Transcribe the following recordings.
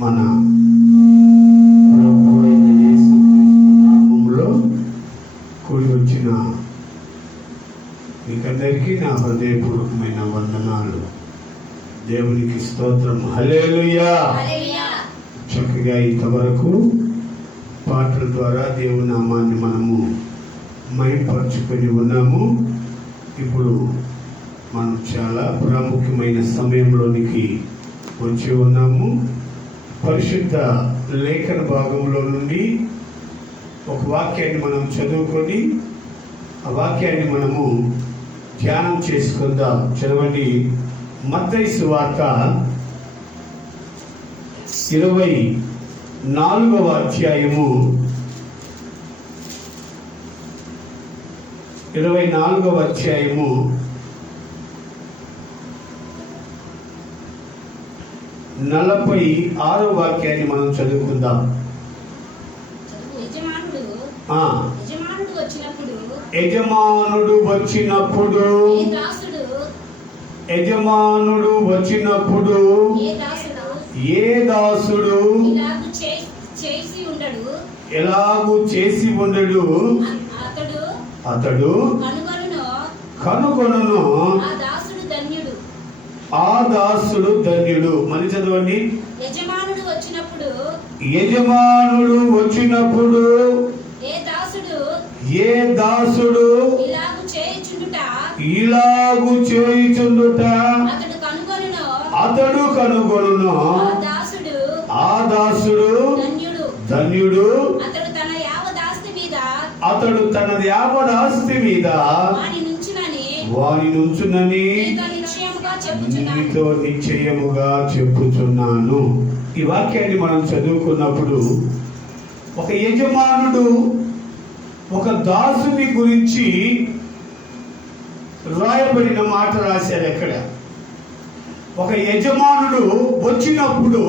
మన ప్రభువైన యేసుక్రీస్తు నామములో కూడి వచ్చిన మీకందరికీ నా హృదయపూర్వకమైన వందనాలు. దేవునికి స్తోత్రం. హల్లెలూయా. చక్కగా ఇంతవరకు పాటల ద్వారా దేవుని నామాన్ని మనము మహిమపరచుకొని ఉన్నాము. ఇప్పుడు మనం చాలా ప్రాముఖ్యమైన సమయంలోనికి వచ్చి ఉన్నాము. పరిశుద్ధ లేఖన భాగంలో నుండి ఒక వాక్యాన్ని మనం చదువుకొని ఆ వాక్యాన్ని మనము ధ్యానం చేసుకుందాం. చదవండి. మత్తయి సువార్త 24వ అధ్యాయము 46వ వాక్యాన్ని మనం చదువుకుందాం. యజమానుడు వచ్చినప్పుడు ఏ దాసుడు ఎలాగూ చేసి ఉండడు అతడు కనుగొనును ఆ దాసుడు ధన్యుడు. మరి చదవండి. యజమానుడు వచ్చినప్పుడు ఏ దాసుడు ఇలాగు చేయుచుండుట అతడు కనుగొనును ఆ దాసుడు ధన్యుడు. అతడు తన యావదాస్తి మీద వాని నుంచునని నీతో నిశ్చయముగా చెప్పుచున్నాను. ఈ వాక్యాన్ని మనం చదువుకున్నప్పుడు ఒక యజమానుడు ఒక దాసుని గురించి రాయబడిన మాట రాశారు. ఎక్కడ ఒక యజమానుడు వచ్చినప్పుడు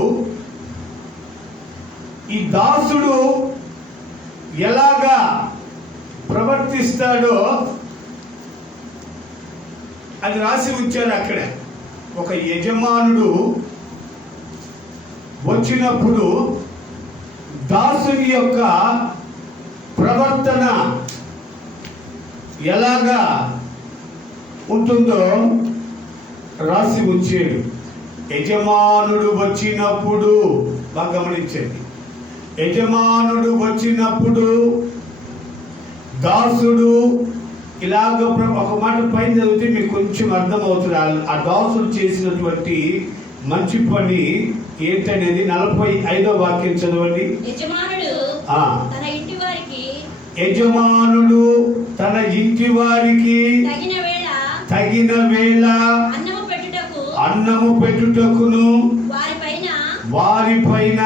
ఈ దాసుడు ఎలాగా ప్రవర్తిస్తాడో అది రాసి ఉంచారు. అక్కడ ఒక యజమానుడు వచ్చినప్పుడు దాసుని యొక్క ప్రవర్తన ఎలాగా ఉంటుందో రాసి ఉంచాడు. యజమానుడు వచ్చినప్పుడు బాగా గమనించండి. యజమానుడు వచ్చినప్పుడు దాసుడు ఇలాగ ఒక మాట పైన చదివితే మీకు కొంచెం అర్థమవుతుంది. ఆ దాసుడు చేసినటువంటి మంచి పని ఏంటనేది 45వ వాక్యం చదవండి. యజమానుడు తన ఇంటి వారికి తగిన వేళ అన్నము పెట్టుటకును వారిపైన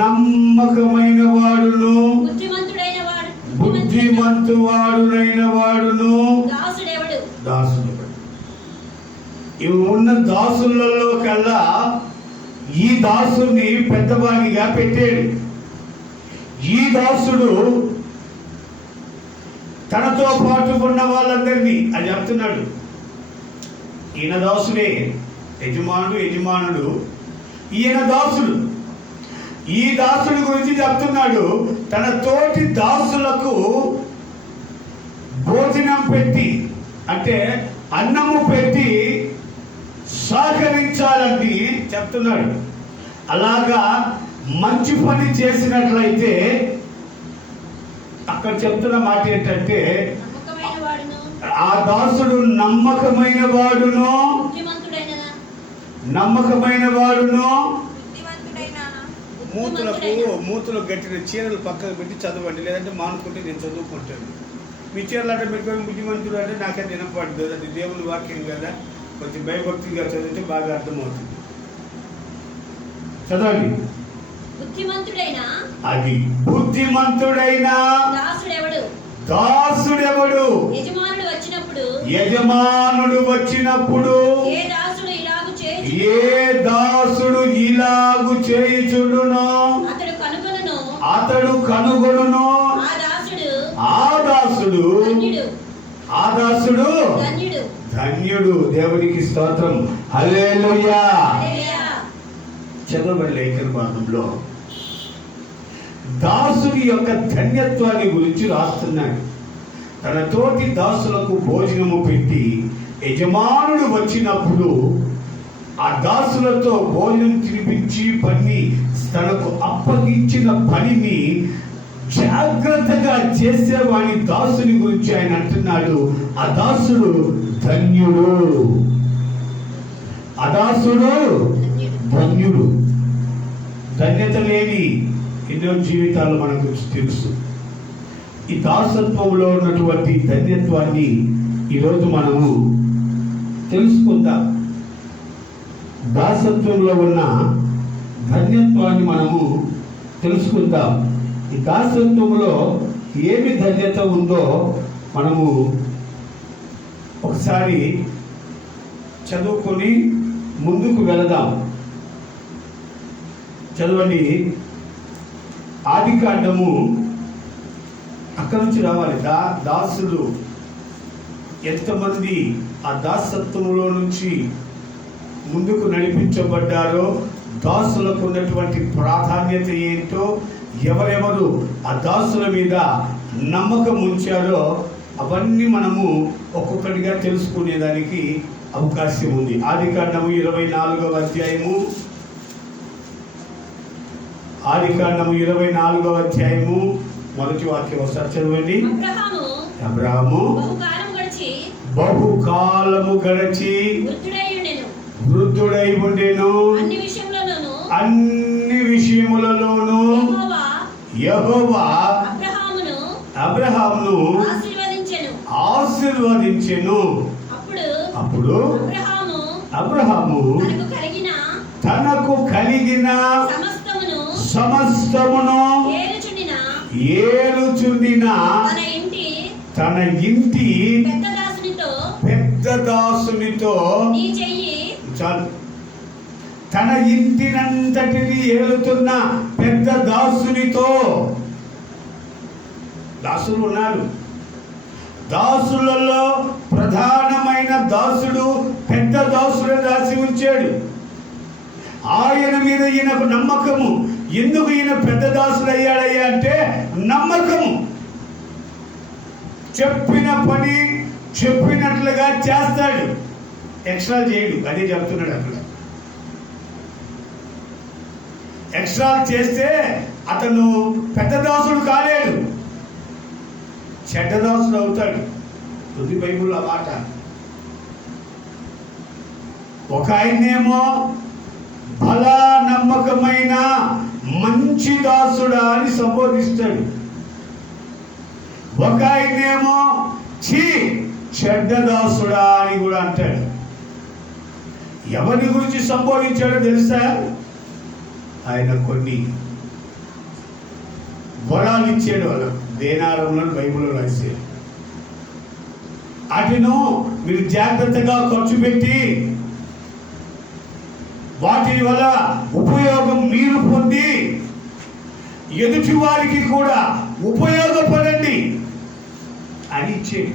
నమ్మకమైన వాడును బుద్ధిమంతువాడునైన వాడును దాసుడు. ఇవి ఉన్న దాసులలో కల్లా ఈ దాసుని పెద్దవాడిగా పెట్టాడు. ఈ దాసుడు తనతో పాటు ఉన్న వాళ్ళందరినీ అది చెప్తున్నాడు. ఈయన దాసుడే. యజమానుడు ఈయన దాసుడు. ఈ దాసుడి గురించి చెప్తున్నాడు. తన తోటి దాసులకు భోజనం పెట్టి అంటే అన్నము పెట్టి సహకరించాలని చెప్తున్నాడు. అలాగా మంచి పని చేసినట్లయితే అక్కడ చెప్తున్న మాట ఏంటంటే ఆ దాసుడు నమ్మకమైన వాడును మూతులకు గట్టిన చీరలు పక్కకు పెట్టి చదవండి, లేదంటే మానుకుంటే నేను చదువుకుంటాను. మీ చీరలు అంటే మీరు బుద్ధిమంతుడు అంటే నాకైతే వినపడుతుంది. అది దేవుని వాక్యం కదా, కొంచెం భయభక్తిగా చదివితే బాగా అర్థమవుతుంది. చదవండి. అది బుద్ధిమంతుడైన దాసుడెవడు? యజమానుడు వచ్చినప్పుడు ఏ దాసుడు ఇలాగు చేయుచుండునో అతడు కనుగొనును ఆ దాసుడు ఆ దాసుడు ధన్యుడు. ధన్యుడు. దేవునికి స్తోత్రం. హల్లెలూయా. చదవబడిన లేఖన భాగంలో దాసుని యొక్క ధన్యత్వాన్ని గురించి రాస్తున్నాడు. తన తోటి దాసులకు భోజనము పెట్టి యజమానుడు వచ్చినప్పుడు ఆ దాసులతో భోజనం తినిపించి పని తనకు అప్పగించిన పనిని జాగ్రత్తగా చేసేవాడి దాసుని గురించి ఆయన అంటున్నాడు, ఆ దాసుడు ధన్యుడు. ఆ దాసుడు ధన్యుడు. ధన్యత లేని ఎన్నో జీవితాలు మనకు తెలుసు. ఈ దాసత్వంలో ఉన్నటువంటి ధన్యత్వాన్ని ఈరోజు మనము తెలుసుకుందాం. దాసత్వంలో ఉన్న ధన్యత్వాన్ని మనము తెలుసుకుందాం. ఈ దాసత్వంలో ఏమి ధన్యత ఉందో మనము ఒకసారి చదువుకొని ముందుకు వెళదాం. చదవండి. ఆదికాండము అక్కడి నుంచి రావాలి. దాసులు ఎంతమంది ఆ దాసత్వంలో నుంచి ముందుకు నడిపించబడ్డారో, దాసులకు ఉన్నటువంటి ప్రాధాన్యత ఏంటో, ఎవరెవరు ఆ దాసుల మీద నమ్మకం ఉంచారో అవన్నీ మనము ఒక్కొక్కటిగా తెలుసుకునేదానికి అవకాశం ఉంది. ఆదికాండము 24వ అధ్యాయము. ఆదికాండము 24వ అధ్యాయము మొదటి వాక్యం ఒకసారి చదవండి. అబ్రహాము బహుకాలము గడిచి వృద్ధుడై ఉండెను. అన్ని విషయములలోనూ యెహోవా అబ్రహామును ఆశీర్వదించెను. అప్పుడు అబ్రహాము తనకు కలిగిన సమస్తమును ఏలుచుండిన తన ఇంటి పెద్ద దాసునితో చాలు. తన ఇంటినంతటిని ఏలుతున్న పెద్ద దాసునితో. దాసులు ఉన్నారు. దాసులలో ప్రధానమైన దాసుడు పెద్ద దాసుడు రాసి ఉంచాడు. ఆయన మీద ఈయనకు నమ్మకము. ఎందుకు ఈయన పెద్ద దాసుడు అయ్యాడయ్యా అంటే నమ్మకము. చెప్పిన పని చెప్పినట్లుగా చేస్తాడు, ఎక్స్ట్రా చేయడు. అదే చెప్తున్నాడు అక్కడ. ఎక్స్ట్రా చేస్తే అతను పెద్ద దాసుడు కాలేడు, చెడ్డ దాసుడు అవుతాడు. ఉంది బైబిల్ ఆ మాట. ఒక ఆయనేమో బలా నమ్మకమైన మంచి దాసుడా అని సంబోధిస్తాడు. ఒక ఆయనేమో చెడ్డ దాసుడా అని కూడా అంటాడు. ఎవరి గురించి సంబోధించాడో తెలుసా? ఆయన కొన్ని వరాలు ఇచ్చాడు వాళ్ళకు. దేనారంలో బైబిల్లో రాశాడు. వాటిను మీరు జాగ్రత్తగా ఖర్చు పెట్టి వాటి వల్ల ఉపయోగం మీరు పొంది ఎదుటి వారికి కూడా ఉపయోగపడండి అని ఇచ్చేది.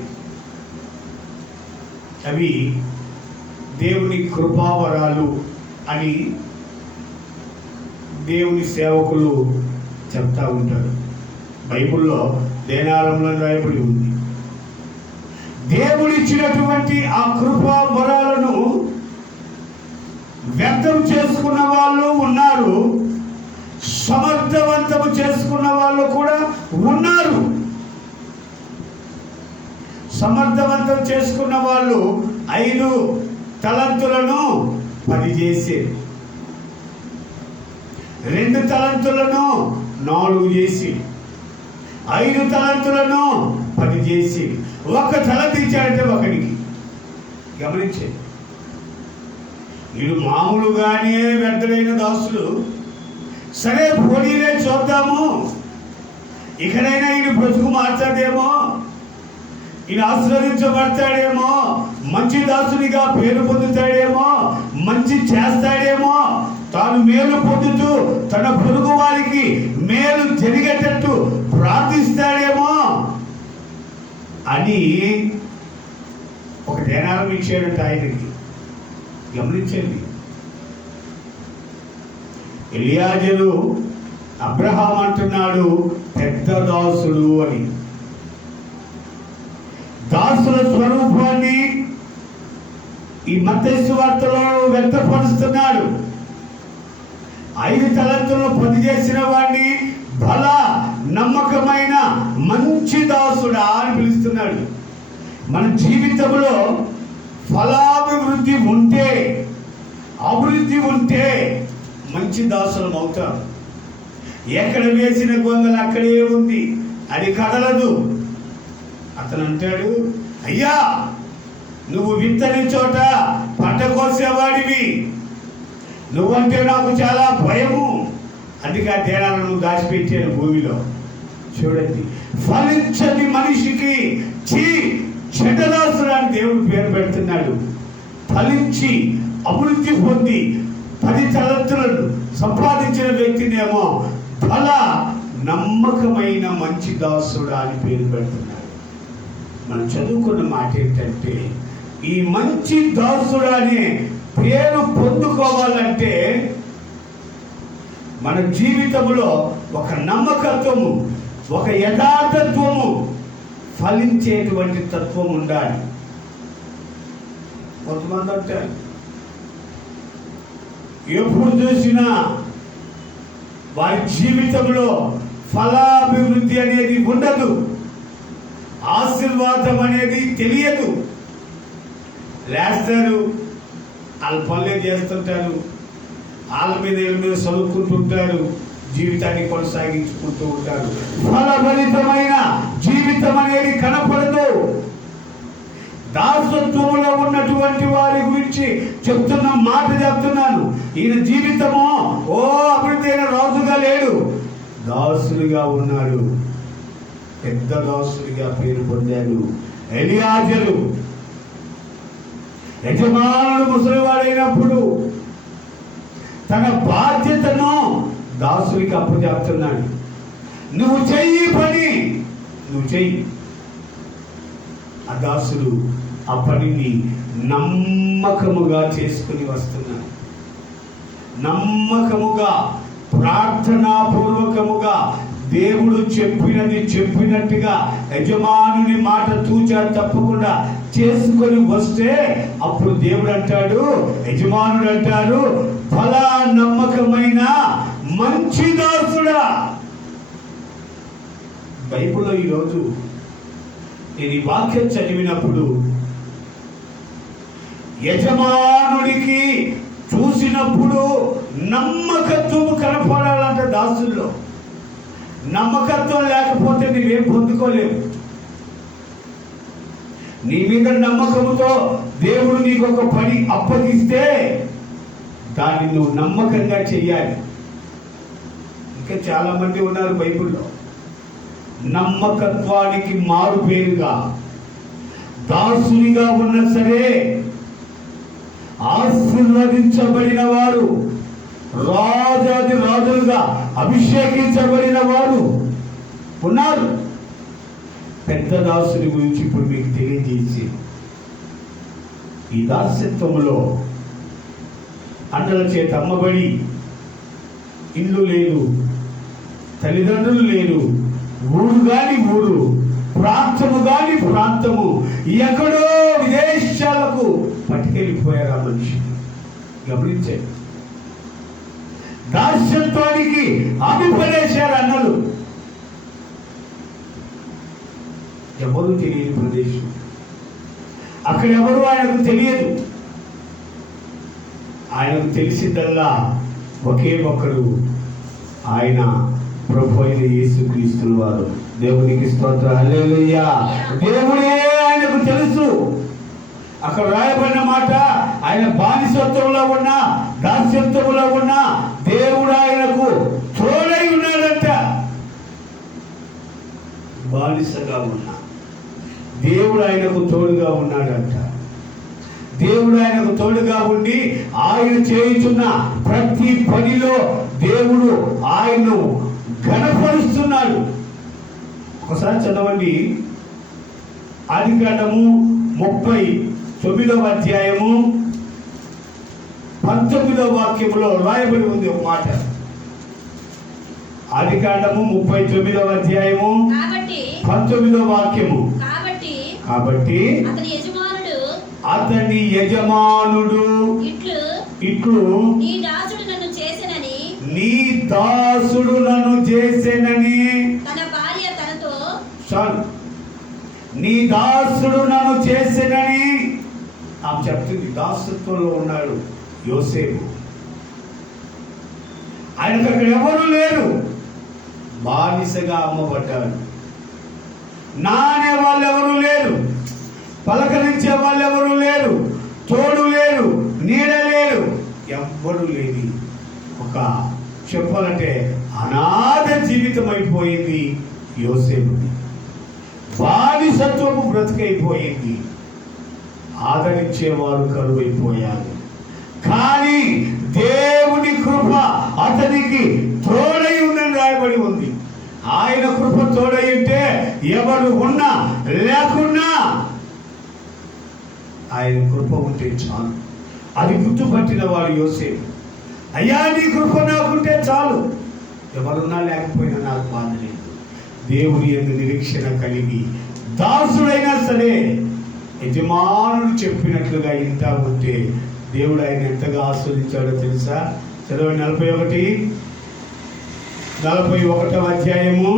అవి దేవుని కృపావరాలు అని దేవుని సేవకులు చెప్తా ఉంటారు. బైబిల్లో దేనారంలో రాయబడి ఉంది. దేవుడిచ్చినటువంటి ఆ కృపా వరాలను వ్యక్తం చేసుకున్న వాళ్ళు ఉన్నారు, సమర్థవంతము చేసుకున్న వాళ్ళు కూడా ఉన్నారు. సమర్థవంతం చేసుకున్న వాళ్ళు 5 తలంతులను 10 చేసి, 2 తలంతులను 4 చేసి, 5 తలంతులను 10 చేసి, 1 తలంతు ఇచ్చాడంటే ఒకడికి. గమనించే, వీడు మామూలుగానే వ్యర్థమైన దాసులు. సరే పోనీలే, చూద్దాము, ఇకనైనా ఈయన బ్రతుకు మార్చాడేమో, ఈయన ఆశీర్వదించబడతాడేమో, మంచి దాసునిగా పేరు పొందుతాడేమో, మంచి చేస్తాడేమో, తాను మేలు పొందుతూ తన పొరుగు వారికి మేలు జరిగేటట్టు ప్రార్థిస్తాడేమో అని ఒక దేనారం ఇచ్చాడంట ఆయనకి. గమనించండి, ఎలియాజరు అబ్రహాం అంటున్నాడు పెద్ద దాసుడు అని. దాసుల స్వరూపాన్ని ఈ మత్తయి సువార్తలో వ్యక్తపరుస్తున్నాడు. 5 తలంతులను 10 చేసిన వాడిని బల నమ్మకమైన మంచి దాసుడా అని పిలుస్తున్నాడు. మన జీవితంలో ఫలాభివృద్ధి ఉంటే, అభివృద్ధి ఉంటే మంచి దాసులం అవుతాం. ఎక్కడ వేసిన గొంగలు అక్కడే ఉంది, అది కదలదు. అతను అంటాడు, అయ్యా నువ్వు విత్తని చోట పంట కోసేవాడివి, నువ్వంటే నాకు చాలా భయము, అందుకే ఆ తేడాలను దాచిపెట్టాను భూమిలో. చూడండి, ఫలించని మనిషికి చెడ్డదాసుడు అని దేవుడు పేరు పెడుతున్నాడు. ఫలించి అభివృద్ధి పొంది 10 తలంతులను సంపాదించిన వ్యక్తినేమో బల నమ్మకమైన మంచి దాసుడా అని పేరు పెడుతున్నాడు. మనం చదువుకున్న మాట ఏంటంటే, ఈ మంచి దాసుడు అనే పేరు పొందుకోవాలంటే మన జీవితంలో ఒక నమ్మకత్వము, ఒక యథార్థత్వము, ఫలించేటువంటి తత్వం ఉండాలి. కొంతమంది అంటారు, ఎప్పుడు చూసినా వారి జీవితంలో ఫలాభివృద్ధి అనేది ఉండదు, ఆశీర్వాదం అనేది తెలియదు. లేస్తారు, వాళ్ళ పనులే చేస్తుంటారు, వాళ్ళ మీద చదువుకుంటుంటారు, జీవితాన్ని కొనసాగించుకుంటూ ఉంటారు. ఫలభరితమైన జీవితం అనేది కనపడదు. దాసత్వంలో ఉన్నటువంటి వారి గురించి చెప్తున్నాను. ఈయన జీవితము అభివృద్ధి అయిన రాజుగా లేడు, దాసులుగా ఉన్నాడు. పెద్ద దాసులుగా పేరు పొందాడు ఎలియాజరు. యజమానుడు ముసలివాడైనప్పుడు తన బాధ్యతను దాసుడికి అప్పచెప్తున్నాడు. నువ్వు చెయ్యి పని, నువ్వు చెయ్యి. ఆ దాసుడు ఆ పనిని నమ్మకముగా చేసుకుని వస్తున్నాడు. నమ్మకముగా, ప్రార్థనాపూర్వకముగా, దేవుడు చెప్పినట్టుగా యజమానుని మాట తూచా తప్పకుండా చేసుకొని వస్తే అప్పుడు దేవుడు అంటాడు, యజమానుడు అంటాడు, ఫలా నమ్మకమైన మంచి దాసుడా. బైబిల్లో ఈరోజు నేను ఈ వాక్యం చదివినప్పుడు యజమానుడికి చూసినప్పుడు నమ్మకత్వం కనపడాలంట. దాసుల్లో నమ్మకత్వం లేకపోతే నువ్వేం పొందుకోలేవు. నీ మీద నమ్మకంతో దేవుడు నీకు ఒక పని అప్పగిస్తే దాన్ని నువ్వు నమ్మకంగా చెయ్యాలి. ఇంకా చాలా మంది ఉన్నారు బైబిల్లో నమ్మకత్వానికి మారు పేరుగా దాసునిగా ఉన్నా సరే ఆశీర్వదించబడిన వారు, రాజాది రాజులుగా అభిషేకించబడిన వారు ఉన్నారు. పెద్ద దాసుని గురించి ఇప్పుడు మీకు తెలియజేసి, ఈ దాస్యత్వంలో అన్నల చేత అమ్మబడి, ఇల్లు లేదు, తల్లిదండ్రులు లేరు, ఊరు కాని ఊరు, ప్రాంతము కాని ప్రాంతము, ఎక్కడో విదేశాలకు పట్టుకెళ్ళిపోయారు ఆ మనిషి. గమనించండి, దాస్యత్వానికి అభిపడేశారు అన్నలు. ఎవరు తెలియని ప్రదేశం, అక్కడ ఎవరు ఆయనకు తెలియదు. ఆయనకు తెలిసిందల్లా ఒకే ఒక్కరు, ఆయన ప్రభు అయిన యేసుక్రీస్తు వారు. దేవునికి స్తోత్రం, హల్లెలూయా. దేవుడే ఆయనకు తెలుసు. అక్కడ రాయబడిన మాట, ఆయన బానిసత్వంలో ఉన్న, దాస్యత్వంలో ఉన్న దేవుడు ఆయనకు తోడై ఉన్నాడంట. బానిసగా ఉన్న దేవుడు ఆయనకు తోడుగా ఉన్నాడంట. దేవుడు ఆయనకు తోడుగా ఉండి ఆయన చేయుచున్న ప్రతి పనిలో దేవుడు ఆయన్ను ఘనపరుస్తున్నాడు. ఒకసారి చదవండి, ఆదికాండము 9వ అధ్యాయము 19వ వాక్యములో రాయబడి ఉంది ఒక మాట. ఆదికాండము 39వ అధ్యాయము 19వ వాక్యము. కాబట్టి అతని యజమానుడు ఇట్లు నీ దాసుడు నన్ను చేసెనని నీ దాసుడు నన్ను చేసెనని ఆమె చెప్తుంది. దాసత్వంలో ఉన్నాడు యోసేపు. ఆయనకు అక్కడ ఎవరు లేరు, బానిసగా అమ్మబడ్డాడు. నానే వాళ్ళు ఎవరు లేరు, పలకరించే వాళ్ళు ఎవరు లేరు, తోడు లేరు, నీడ లేరు, ఎవ్వరు లేని ఒక చెప్పాలంటే అనాథ జీవితం అయిపోయింది యోసేపుది. బానిసత్వము బ్రతికైపోయింది. ఆదరించేవారు కరువైపోయారు. కానీ దేవుని కృప అతనికి తోడై ఉందని రాయబడి ఉంది. ఆయన కృప తోడై ఉంటే ఎవరు ఉన్నా లేకున్నా ఆయన కృప ఉంటే చాలు. అది గుర్తుపట్టిన వాడు యోసేపు. అయ్యా నీ కృప నాకుంటే చాలు, ఎవరున్నా లేకపోయినా నాకు బాధ లేదు. దేవుని యందు నిరీక్షణ కలిగి దాసుడైనా సరే యజమానుడు చెప్పినట్లుగా ఇంటా ఉంటే దేవుడు ఆయన ఎంతగా ఆస్వాదించాడో తెలుసా? చదవండి 41వ అధ్యాయము,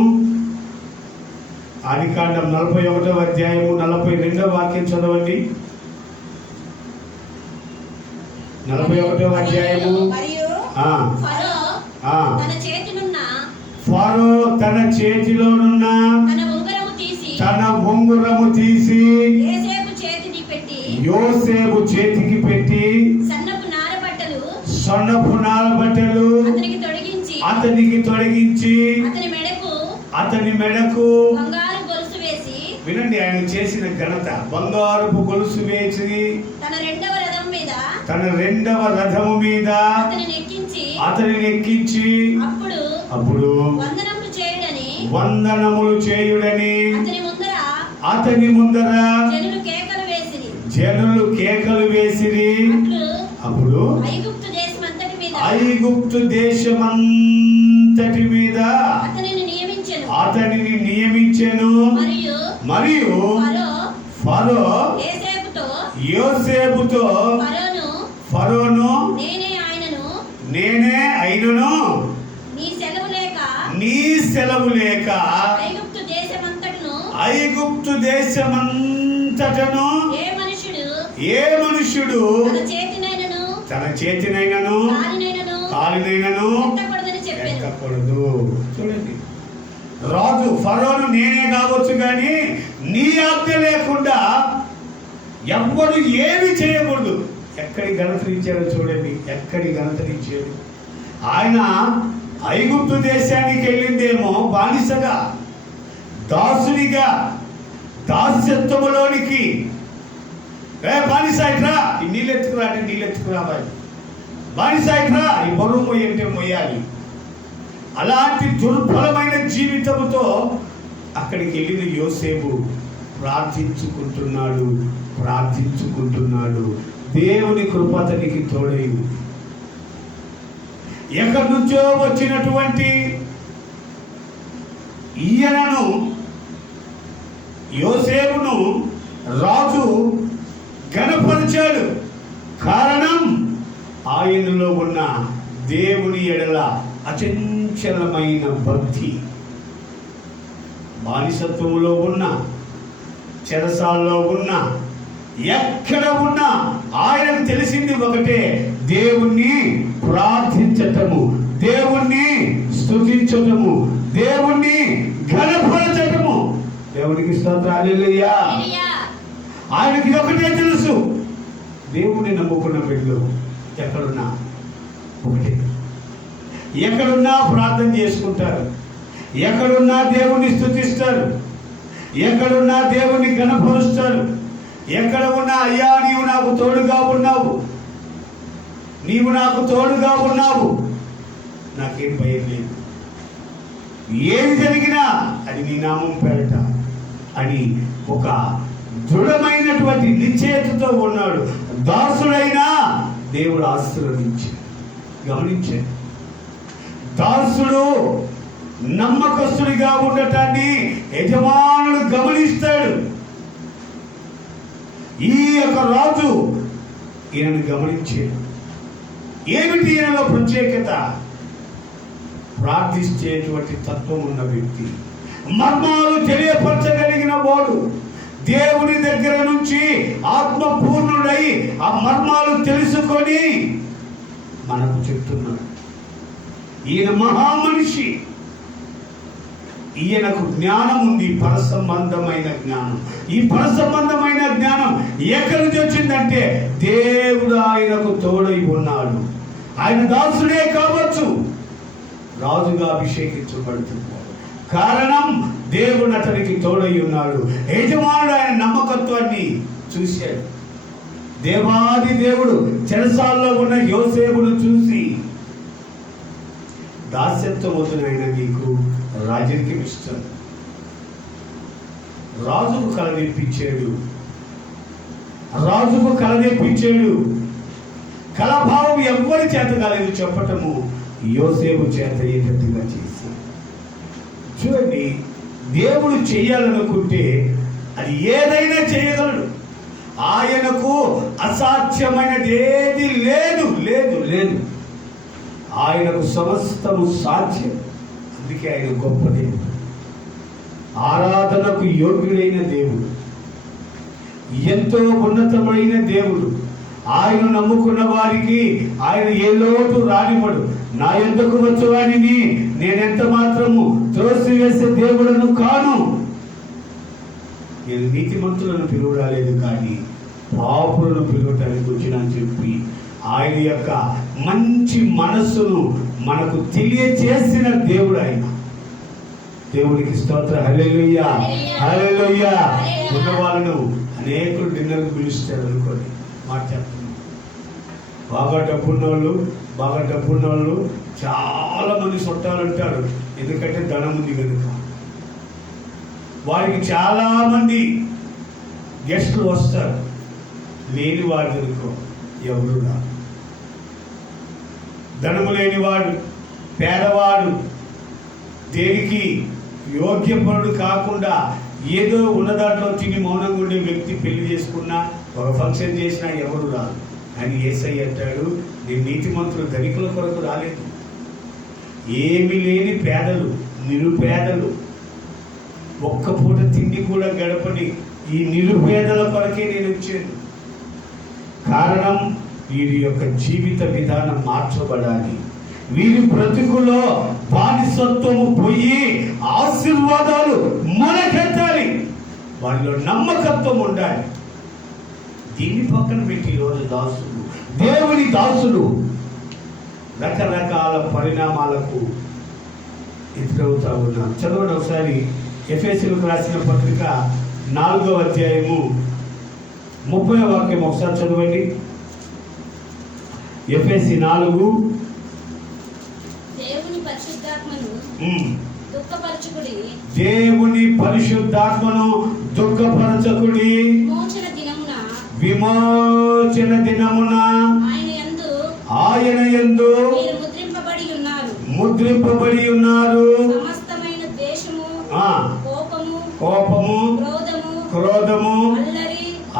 ఆదికాండం 41వ అధ్యాయము 42వ వాక్యం చదవండి. 41వ అధ్యాయము. ఫరో తన చేతిలోనున్న తన ఉంగరము తీసి యోసేపు చేతికి పెట్టి సన్నపు నారబట్టలు అతనికి తొడిగించి అతని మెడకు వినండి, ఆయన చేసిన ఘనత. బంగారపు గొలుసు వేసి తన రెండవ రథము మీద అతనిని ఎక్కించి అప్పుడు వందనములు చేయుడని అతని ముందర జనులు కేకలు వేసిరి. అప్పుడు ఐగుప్తు దేశమంతటి మీద అతనిని నియమించెను. మరియు ఫరో యోసేపుతో ఫరోను నేనే అయినను నీ సెలవు లేక ఐగుప్తు దేశమంతటను ఏ మనుష్యుడు తన చేతినైనను కాలినైనను ఎక్కకూడదు. చూడండి, రాజు ఫరోను నేనే కావచ్చు, కానీ నీ ఆజ్ఞ లేకుండా ఎవ్వరు ఏమి చేయకూడదు. ఎక్కడి ఘనతనిచ్చారో చూడండి, ఎక్కడి ఘనతనిచ్చారు. ఆయన ఐగుప్తు దేశానికి వెళ్ళిందేమో బానిసగా, దాసునిగా, దాస్యత్వములోనికి. బానిసాయిట్రా, ఈ నీళ్ళు ఎత్తుకురా అంటే నీళ్ళు ఎత్తుకురావాలి. బానిసాయిట్రా, ఈ బరువు మొయ్యంటే మొయ్యాలి. అలాంటి దుర్బలమైన జీవితంతో అక్కడికి వెళ్ళిన యోసేపు ప్రార్థించుకుంటున్నాడు. దేవుని కృప అతనికి తోడై ఉంది. ఎక్కడి నుంచో వచ్చినటువంటి ఈయనను, యోసేపును రాజు ఘనపరిచాడు. కారణం ఆయనలో ఉన్న దేవుని ఎడల అచంచలమైన భక్తి. బానిసత్వంలో ఉన్న, చెరసాల్లో ఉన్న, ఎక్కడ ఉన్నా ఆయనకు తెలిసింది ఒకటే, దేవుణ్ణి ప్రార్థించటము, దేవుణ్ణి స్తుతించటము, దేవుణ్ణి ఘనపరచటము. దేవునికి స్తోత్రం, హల్లెలూయా. ఆయనకి ఒకటే తెలుసు. దేవుణ్ణి నమ్ముకున్న బిడ్డలు ఎక్కడున్నా ఒకటే, ఎక్కడున్నా ప్రార్థన చేసుకుంటారు, ఎక్కడున్నా దేవుణ్ణి స్తుతిస్తారు, ఎక్కడున్నా దేవుణ్ణి ఘనపరుస్తారు. ఎక్కడ ఉన్నా అయ్యా నీవు నాకు తోడుగా ఉన్నావు, నీవు నాకు తోడుగా ఉన్నావు, నాకేం భయం లేదు, ఏది జరిగినా అది నీ నామం పేరట అని ఒక దృఢమైనటువంటి నిశ్చయతతో ఉన్నాడు. దాసుడైనా దేవుడు ఆశీర్వదించాడు. గమనించండి, దాసుడు నమ్మకస్తుడిగా ఉండటాన్ని యజమానుడు గమనిస్తాడు. ఈ యొక్క రాజు ఈయనను గమనించాడు. ఏమిటి ఈయనలో ప్రత్యేకత? ప్రార్థించేటువంటి తత్వం ఉన్న వ్యక్తి, మర్మాలు తెలియపరచగలిగిన వాడు, దేవుని దగ్గర నుంచి ఆత్మపూర్ణుడై ఆ మర్మాలు తెలుసుకొని మనకు చెప్తున్నాడు. ఈయన మహామనిషి. ఈయనకు జ్ఞానం ఉంది, పరసంబంధమైన జ్ఞానం. ఈ పరసంబంధమైన జ్ఞానం ఎక్కడి నుంచి వచ్చిందంటే దేవుడు ఆయనకు తోడై ఉన్నాడు. ఆయన దాసుడే కావచ్చు, రాజుగా అభిషేకించబడుతున్నాడు. కారణం దేవుడు అతనికి తోడై ఉన్నాడు. యజమానుడు ఆయన నమ్మకత్వాన్ని చూశాడు. దేవాది దేవుడు చెరసాల్లో ఉన్న యోసేపును చూసి, దాస్యత్వం వద్దునైనా నీకు రాజకీయం ఇష్టం, రాజుకు కలదెప్పించాడు. రాజుకు కలదెప్పించాడు. కలభావం ఎవ్వరి చేత కాలేదు చెప్పటము, యోసేపు చేత ఏటట్టుగా చేశాడు. చూడండి, దేవుడు చేయాలనుకుంటే అది ఏదైనా చేయగలడు. ఆయనకు అసాధ్యమైనది ఏది లేదు, లేదు, లేదు. ఆయనకు సమస్తము సాధ్యం. అందుకే ఆయన గొప్ప దేవుడు, ఆరాధనకు యోగ్యుడైన దేవుడు, ఎంతో ఉన్నతమైన దేవుడు. ఆయన నమ్ముకున్న వారికి ఆయన ఏ లోటు రానివ్వడు. నా యొద్దకు వచ్చేవాడిని నేనెంత మాత్రము త్రోసివేసే దేవుడను కాను. నేను నీతిమంతులను పిలువడాలేదు, కానీ పాపులను పిలువటానికి వచ్చినని చెప్పి ఆయన యొక్క మంచి మనస్సును మనకు తెలియచేసిన దేవుడు ఆయన. దేవునికి స్తోత్రం. హల్లెలూయా, హల్లెలూయా. ఉన్న వాళ్ళను అనేకులు డిన్నర్కు పిలుస్తారు అనుకోండి, మాట చెప్తున్నాను. బాగా డబ్బున్న వాళ్ళు చాలా మంది చుట్టాలు ఉంటారు. ఎందుకంటే ధనం ఉంది కనుక వారికి చాలా మంది గెస్టులు వస్తారు. లేని వాడు అనుకో ఎవరు రాదు. ధనము లేనివాడు, పేదవాడు, దేనికి యోగ్యపరుడు కాకుండా ఏదో ఉన్న దాంట్లో తిని మౌనంగా ఉండే వ్యక్తి పెళ్లి చేసుకున్నా, ఒక ఫంక్షన్ చేసినా ఎవరు రాదు. కానీ యేసయ్య అంటాడు, నేను నీతిమంతులు ధనికుల కొరకు రాలేదు. ఏమీ లేని పేదలు, నిరుపేదలు, ఒక్క పూట తిండి కూడా గడపని ఈ నిరుపేదల కొరకే నేను వచ్చాను. కారణం, వీరి యొక్క జీవిత విధానం మార్చబడాలి. వీరి బ్రతుకులో బానిసత్వము పోయి ఆశీర్వాదాలు మొలకెత్తాలి. వారిలో నమ్మకత్వం ఉండాలి. దీన్ని పక్కన పెట్టి ఈరోజు దాసులు, దేవుని దాసులు రకరకాల పరిణామాలకు ఎదురవుతా ఉన్నారు. చదవండి ఒకసారి ఎఫెసీయులకు రాసిన పత్రిక 4వ అధ్యాయము 30వ వాక్యం ఒకసారి చదవండి. ఎఫెసీ 4. దేవుని పరిశుద్ధాత్మను దుఃఖపరచకుడి, విమోచన దినమున ఆయన యందు ముద్రింపబడి ఉన్నారు. సమస్తమైన ద్వేషము, కోపము, క్రోధము,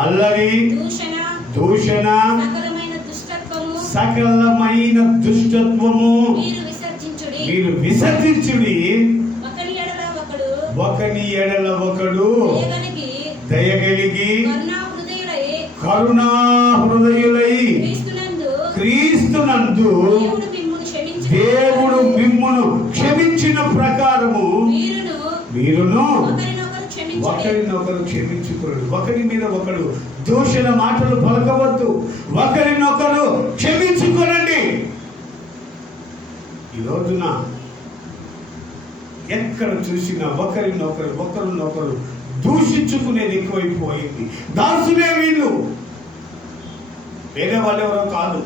అల్లరి, దూషణ, సకలమైన దుష్టత్వము మీరు విసర్జించుడి. ఒకని ఎడల ఒకడు దయగలిగి కరుణా హృదయులై క్రీస్తునందు దేవుడు మిమ్మును క్షమించిన ప్రకారము మీరును ఒకరినొకరు క్షమించుకోండి. ఒకరి మీద ఒకరు దూషణ మాటలు పలకవద్దు. ఒకరినొకరు క్షమించుకోనండి. ఈ రోజున ఎక్కడ చూసినా ఒకరినొకరు దూషించుకునేది ఎక్కువైపోయింది. దాసులే వీళ్ళు, వేరే వాళ్ళు ఎవరో కాదు.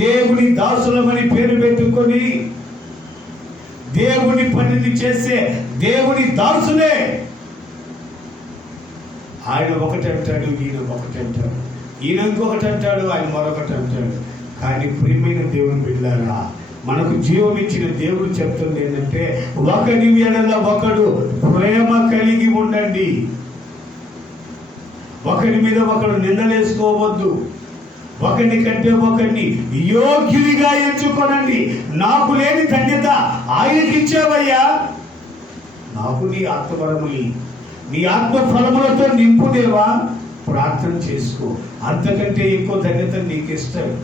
దేవుని దాసులమని పేరు పెట్టుకొని దేవుని పనిని చేసే దేవుని దాసులే. ఆయన ఒకటి అంటాడు, ఈయన ఒకటి అంటాడు, ఈయన ఇంకొకటి అంటాడు, ఆయన మరొకటి అంటాడు. కానీ ప్రియమైన దేవుని బిడ్డలారా, మనకు జీవం ఇచ్చిన దేవుడు చెప్తుంది ఏంటంటే, ఒకరి ఎడల ఒకడు ప్రేమ కలిగి ఉండండి. ఒకరి మీద ఒకడు నిందలేసుకోవద్దు. ఒకరిని కంటే ఒకరిని యోగ్యుడిగా ఎంచుకోనండి. నాకు లేని ధన్యత ఆయనకి ఇచ్చావయ్యా, నాకు నీ ఆత్మవరముని, నీ ఆత్మఫలములతో నింపుదేవా, ప్రార్థన చేసుకో. అంతకంటే ఎక్కువ ధన్యత నీకు ఇస్తాడు.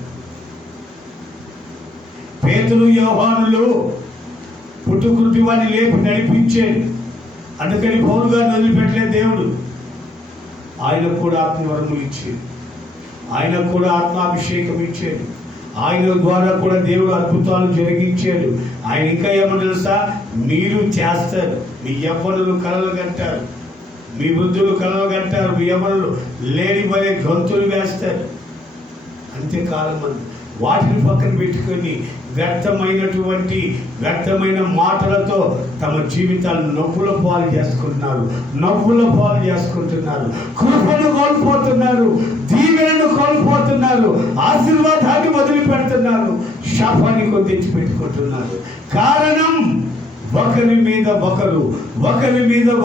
పేతురు యోహానులు పుట్టుకృతి వాడిని లేపి నడిపించాడు. అందుకని పౌలు గారిని వదిలిపెట్టలే దేవుడు. ఆయనకు కూడా ఆత్మవరములు ఇచ్చాడు, ఆయనకు కూడా ఆత్మాభిషేకం ఇచ్చాడు, ఆయన ద్వారా కూడా దేవుడు అద్భుతాలు జరిగించాడు. ఆయన ఇంకా ఏమో తెలుసా, మీరు చేస్తారు, మీ యవ్వనులు కలలు కంటారు, మీ వృద్ధులు కలలు కంటారు, మీ యవ్వనులు లేని వలె గొంతులు వేస్తారు. అంతేకాలం మంది వాటిని పక్కన పెట్టుకొని వ్యర్థమైన మాటలతో తమ జీవితాలను నవ్వుల పాలు చేసుకుంటున్నారు. కృపను కోల్పోతున్నారు, దీవెనను కోల్పోతున్నారు, ఆశీర్వాదాన్ని వదిలిపెడుతున్నారు, శాపాన్ని తెచ్చి పెట్టుకుంటున్నారు. కారణం ఒకరి మీద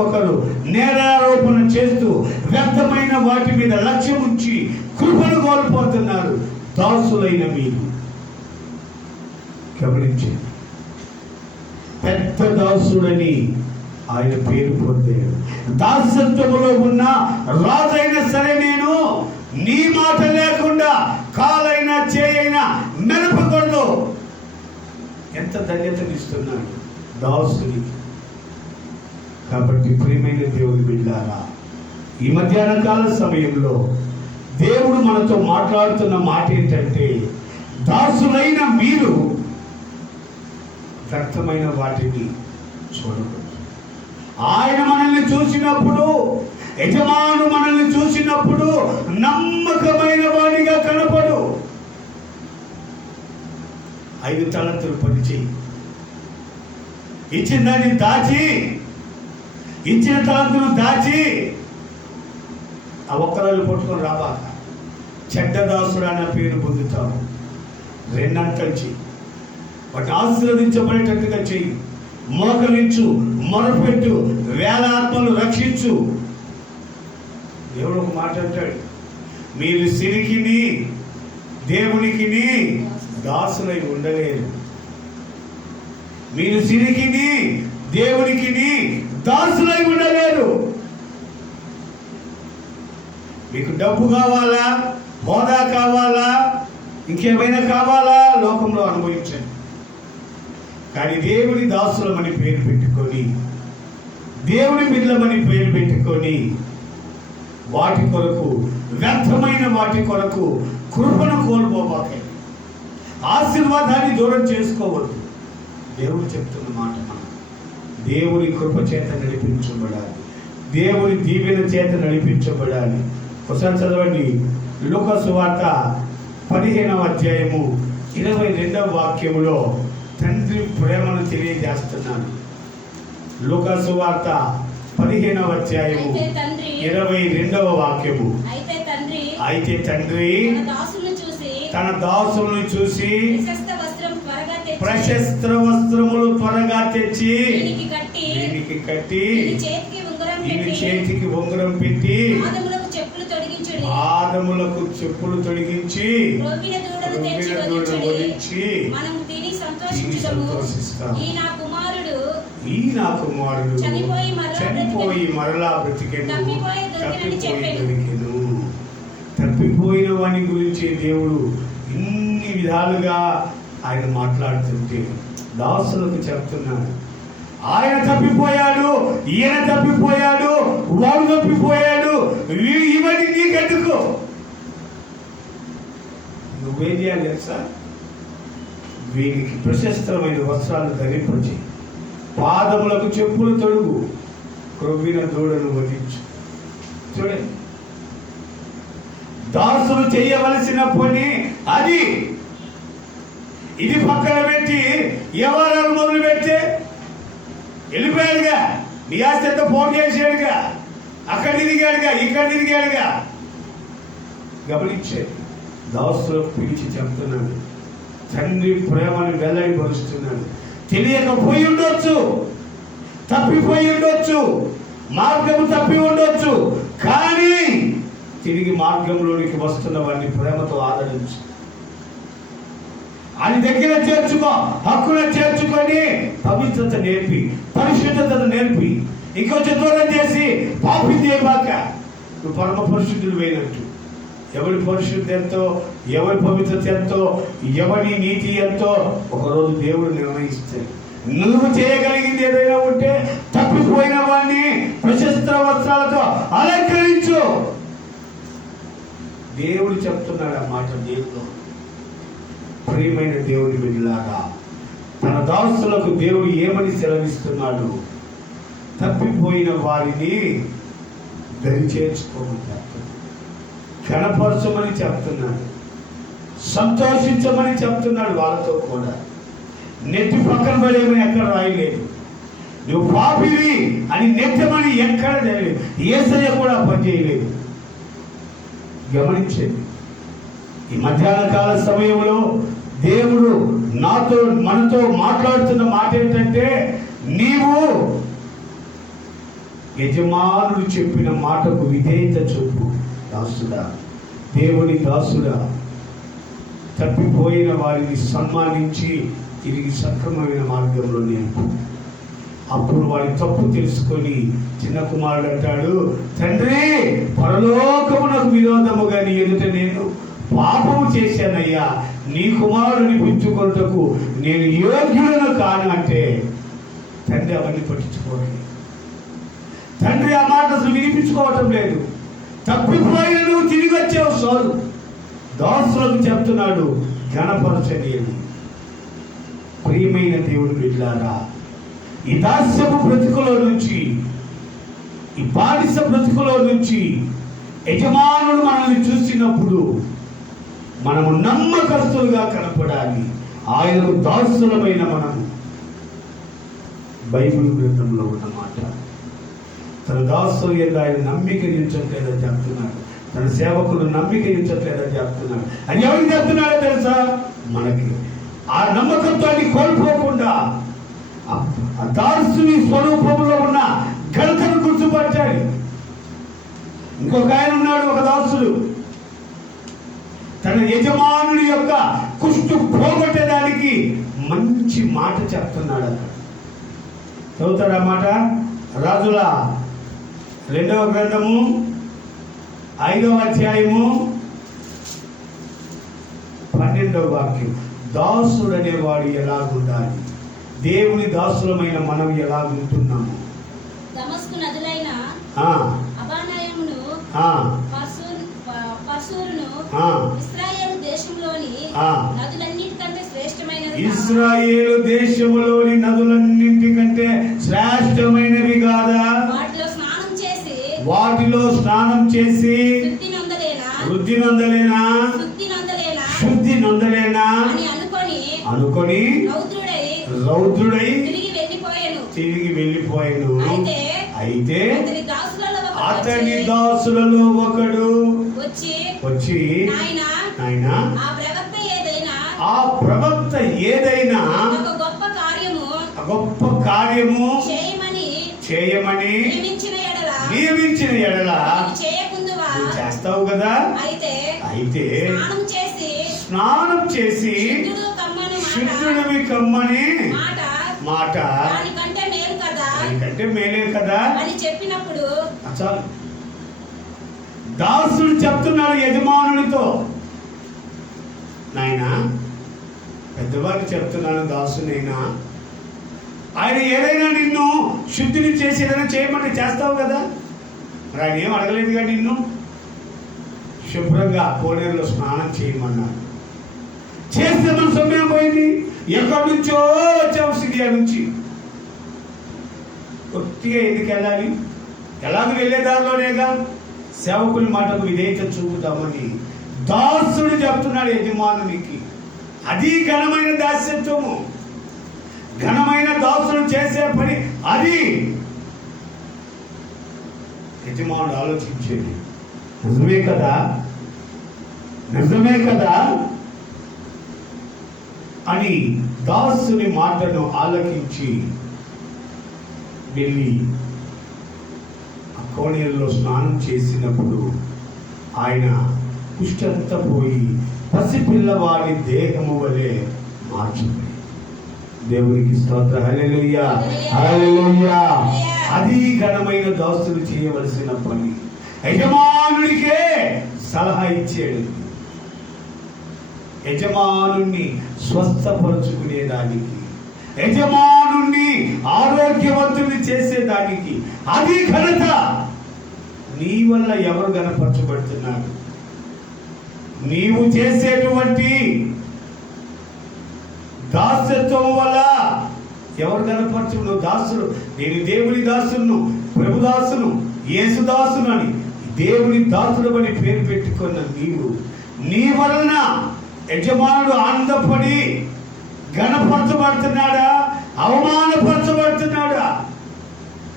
ఒకరు నేరారోపణ చేస్తూ వ్యర్థమైన వాటి మీద లక్ష్యం ఉంచి కృపను కోల్పోతున్నారు. దాసులైన మీరు గమనించి, పెద్ద దాసుడని ఆయన పేరు పొందాడు. దాసత్వములో ఉన్న రాజైనా సరే, నేను నీ మాట లేకుండా కాలైనా చేయైనా మెరపకూడదు. ఎంత ధన్యతనిస్తున్నాడు దాసునికి. కాబట్టి ప్రియమైన దేవుని బిడ్డలారా, ఈ మధ్యాహ్న కాల సమయంలో దేవుడు మనతో మాట్లాడుతున్న మాట ఏంటంటే, దాసులైన మీరు వ్యర్థమైన వాటిని చూడకూడదు. ఆయన మనల్ని చూసినప్పుడు, యజమాను మనల్ని చూసినప్పుడు నమ్మకమైన వాడిగా కనపడు. 5 తలంతులు పని చేయి, ఇచ్చిన దాన్ని దాచి, ఇచ్చిన తలంతును దాచి ఆ ఒక్కరాలు పట్టుకొని రాబాక. చెడ్డదాసుడు అన్న పేరు పొందుతావు. 2 అంటలు చెయ్యి, వాటిని ఆశీర్వదించబడేటట్టుగా చెయ్యి. మోకరించు, మొరపెట్టు, వేల ఆత్మలు రక్షించు. దేవుడు ఒక మాట అంటాడు, మీరు సిరికిని దేవునికిని దాసులై ఉండలేరు. మీరు సిరికిని దేవునికిని దాసులై ఉండలేరు. మీకు డబ్బు కావాలా, హోదా కావాలా, ఇంకేమైనా కావాలా, లోకంలో అనుభవించండి. కానీ దేవుని దాసులమని పేరు పెట్టుకొని, దేవుని బిడ్డలమని పేరు పెట్టుకొని, వాటి కొరకు, వ్యర్థమైన వాటి కొరకు కృపను కోల్పోబాకండి. ఆశీర్వాదాన్ని దూరం చేసుకోవద్దు. దేవుడు చెప్తున్న మాట, మనం దేవుని కృప చేత నడిపించబడాలి, దేవుని దీవెన చేత నడిపించబడాలి. ఒకసారి చదవండి, లూకా సువార్త 15వ అధ్యాయము 22వ వాక్యములో తండ్రి ప్రేమను తెలియజేస్తున్నాను. లూకా సువార్త 15వ అధ్యాయము 22వ వాక్యము. అయితే తండ్రి తన దాసులను చూసి ప్రశస్త వస్త్రములు త్వరగా తెచ్చి దీనికి కట్టి ఈయన చేతికి ఉంగరం పెట్టి పాదములకు చెప్పులు తొడిగించి వదిలించి సంతోషిస్తాం. ఈ నా కుమారుడు చనిపోయి మరలా బ్రతికెను, తప్పిపోయిన వాని గురించి దేవుడు ఇన్ని విధాలుగా ఆయన మాట్లాడుతుంటే దాసులకు చెప్తున్నాడు, ఆయన తప్పిపోయాడు, ఈయన తప్పిపోయాడు, వాడు తప్పిపోయాడు, ఇవన్నీ నీకెందుకు? నువ్వేం చేయాలి తెలుసా? వీరికి ప్రశస్తమైన వస్త్రాలు ధరింపచి, పాదములకు చెప్పులు తొడుగు, క్రొవ్విన దూడను వధించు. చూడండి, దాసులు చేయవలసిన పని అది. ఇది పక్కన పెట్టి వ్యవహారాలు మొదలు పెడితే వెళ్ళిపోయాడుగా, నీ ఆస్తి ఎంత ఫోన్ చేసాడుగా, అక్కడ తిరిగాడుగా, ఇక్కడ తిరిగాడుగా. గమనించాడు. దాసులకు పిలిచి చెప్తున్నాడు, తండ్రి ప్రేమను వెల్లడిపరుస్తున్నాడు. తెలియకపోయి ఉండొచ్చు, తప్పిపోయి ఉండొచ్చు, మార్గం తప్పి ఉండొచ్చు, కానీ తిరిగి మార్గంలోనికి వస్తున్న వారిని ప్రేమతో ఆదరించు, ఆయన దగ్గర చేర్చుకో, హక్కున చేర్చుకొని పవిత్రత నేర్పి, పరిశుద్ధతను నేర్పి, ఇంకొంచెం దూరం చేసి పాపి చేయబాక. నువ్వు పరమ పరిశుద్ధుడు అయినట్టు. ఎవరి పరిశుద్ధి ఎంతో, ఎవరి పవిత్రత ఎంతో, ఎవరి నీతి ఎంతో ఒకరోజు దేవుడు నిర్ణయిస్తాడు. నువ్వు చేయగలిగింది ఏదైనా ఉంటే తప్పిపోయిన వాడిని ప్రశస్త వస్త్రాలతో అలంకరించు. దేవుడు చెప్తున్నాడు ఆ మాట. దేవుడు ప్రియమైన దేవుని బిడ్డలారా, తన దాసులకు దేవుడు ఏమని సెలవిస్తున్నాడు? తప్పిపోయిన వారిని దరి చేర్చుకోమని చెప్తున్నాడు, కనపరచమని చెప్తున్నాడు, సంతోషించమని చెప్తున్నాడు. వాళ్ళతో కూడా నెట్టి పక్కన పడేమని ఎక్కడ రాయలేదు. నువ్వు పాపివి అని నెట్టమని ఎక్కడ తెలియలేదు. యేసయ్య కూడా పనిచేయలేదు. గమనించండి. ఈ మధ్యాహ్న కాల సమయంలో దేవుడు మనతో మాట్లాడుతున్న మాట ఏంటంటే, నీవు యజమానుడు చెప్పిన మాటకు విధేయత చూపు. దాసుడా, దేవుని దాసుడా, తప్పిపోయిన వారిని సన్మానించి తిరిగి సక్రమమైన మార్గంలో నేర్పు. అప్పుడు వాడి తప్పు తెలుసుకొని చిన్న కుమారుడు అంటాడు, తండ్రి, పరలోకమునకు విరోధముగా నీ ఎదుట నేను పాపము చేశానయ్యా, నీ కుమారుడిని పుచ్చుకొనుటకు నేను యోగ్యులను కాను అంటే తండ్రి అవన్నీ పట్టించుకోవాలి. తండ్రి ఆ మాట అసలు వినిపించుకోవటం లేదు. తప్పిపోయిన నువ్వు తిరిగి వచ్చావు సోలు. దాసులకు చెప్తున్నాడు, ఘనపరచండి అని. ప్రియమైన దేవుని బిడ్డలారా, ఈ దాస్యపు బ్రతుకులో నుంచి, ఈ బానిస బ్రతుకులో నుంచి యజమానుడు మనల్ని చూసినప్పుడు మనము నమ్మకస్తులుగా కనపడాలి. ఆయనకు దాసులమైన మనము. బైబిల్ గ్రంథంలో ఉన్నమాట. తన దాసులు ఏదో ఆయన నమ్మిక ఉంచట్లేదని చెప్తున్నాడు, తన సేవకులు నమ్మిక ఉంచట్లేదని చెప్తున్నాడు. అని ఎవరికి చెప్తున్నాడో తెలుసా? మనకి. ఆ నమ్మకంతో కోల్పోకుండా ఆ దాసుని స్వరూపంలో ఉన్న ఘనతను గుర్తుపట్టాడు. ఇంకొక ఆయన ఉన్నాడు, ఒక దాసుడు. తన యజమానుడి యొక్క కుష్టు పోగొట్టేదానికి మంచి మాట చెప్తున్నాడు. అక్కడ చదువుతాడు ఆ మాట. రాజుల 2వ గ్రంథము 5వ అధ్యాయము 12వ వాక్యం. దాసుడు అనేవాడు ఎలాగుండాలి? దేవుని దాసులమైన మనం ఎలాగుంటున్నాము? దమస్కు నదులైన అబానయమును పశూరును ఇశ్రాయేలు దేశంలోని నదులన్నిటికంటే శ్రేష్టమైనది. ఇశ్రాయేలు దేశంలోని నదులన్నింటికంటే శ్రేష్టమైనవి కాదా? వాటిలో స్నానం చేసి వృద్ధి నొందలేనా శుద్ధి నొందలేనా అనుకొని రౌద్రుడై తిరిగి వెళ్ళిపోయాను. అయితే అతని దాసులలో ఒకడు వచ్చి నాయనా, ఆ ప్రవక్త ఏదైనా గొప్ప కార్యము చేయమని నియమించిన ఎడల చేస్తావు కదా. అయితే స్నానం చేసి శుద్ధుడివి కమ్మని మాట దానికంటే మేలే కదా అని చెప్పినప్పుడు చాలు. దాసుడు చెప్తున్నాడు యజమానునితో, నాయనా, పెద్దవాళ్ళు చెప్తున్నాను దాసునైనా, ఆయన ఏదైనా నిన్ను శుద్ధిని చేసి ఏదైనా చేయమంటే చేస్తావు కదా. మరి ఆయన ఏం అడగలేదుగా నిన్ను. శుభ్రంగా కోనేరులో స్నానం చేయమన్నాడు. చేస్తే మన సమయం పోయింది. ఎక్కడి నుంచో వచ్చావు సిరియా నుంచి. కొద్దిగా ఎందుకు వెళ్ళాలి? ఎలాగో వెళ్ళేదారిలోనేగా. సేవకుల మాటకు విధేయత చూపుతామని దాసుడు చెప్తున్నాడు యజమానునికి. అది ఘనమైన దాస్యత్వము. ఘనమైన దాసుడు చేసే పని అది. యజమానుడు ఆలోచించేది, నిజమే కదా, నిజమే కదా అని దాసుని మాటను ఆలకించి వెళ్ళి ఆ కోనేరులో స్నానం చేసినప్పుడు ఆయన కుష్ఠంతా పోయి పసిపిల్లవాడి దేహము వలె మార్చుకుని. దేవునికి స్తోత్రం. హల్లెలూయా, హల్లెలూయా. అది ఘనమైన దాసులు చేయవలసిన పని. యజమానుడికే సలహా ఇచ్చాడు, యజమానుణ్ణి స్వస్థపరుచుకునేదానికి, యజమానుణ్ణి ఆరోగ్యవంతుని చేసేదానికి. అది ఘనత. నీ వల్ల ఎవరు గణపరచబడుతున్నారు? నీవు చేసేటువంటి దాస్యత్వం వల్ల ఎవరు గణపరచు? నువ్వు దాసుడు, నేను దేవుని దాసును, ప్రభు దాసును, యేసు దాసును అని దేవుని దాసుడు అని పేరు పెట్టుకున్న నీవు, నీ వలన యజమానుడు ఆనందపడి గణపరచబడుతున్నాడా, అవమానపరచబడుతున్నాడా?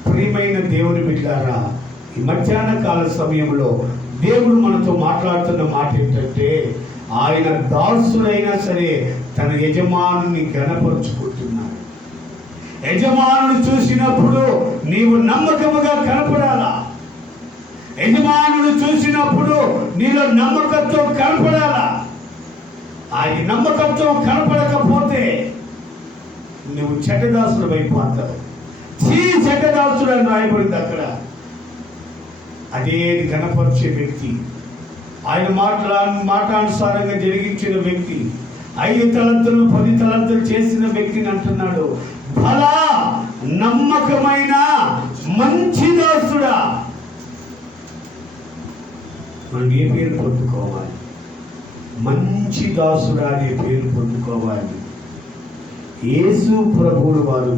ప్రియమైన దేవుని బిడ్డారా, ఈ మధ్యాహ్న కాల సమయంలో దేవుడు మనతో మాట్లాడుతున్న మాట ఏంటంటే, ఆయన దాసుడైనా సరే తన యజమానుని గణపరుచుకుంటున్నాడు. యజమానుని చూసినప్పుడు నీవు నమ్మకముగా కనపడాలా. యజమానుని చూసినప్పుడు నీలో నమ్మకంతో కనపడాలా. ఆయన నమ్మకంతో కనపడకపోతే నువ్వు చెడ్డదాసుడు అయిపోతావు. చెడ్డదాసుడు అని రాయబడింది అక్కడ. అదే గణపరిచే వ్యక్తి, ఆయన మాట్లానుసారంగా జరిగించిన వ్యక్తి, 5 తలంతులు 10 తలంతులు చేసిన వ్యక్తిని అంటున్నాడు, బలా నమ్మకమైన మంచి దాసుడా. మనం ఏ పేరు పొందుకోవాలి? మంచి దాసుడా అనే పేరు పొందుకోవాలి. యేసు ప్రభువుల వారు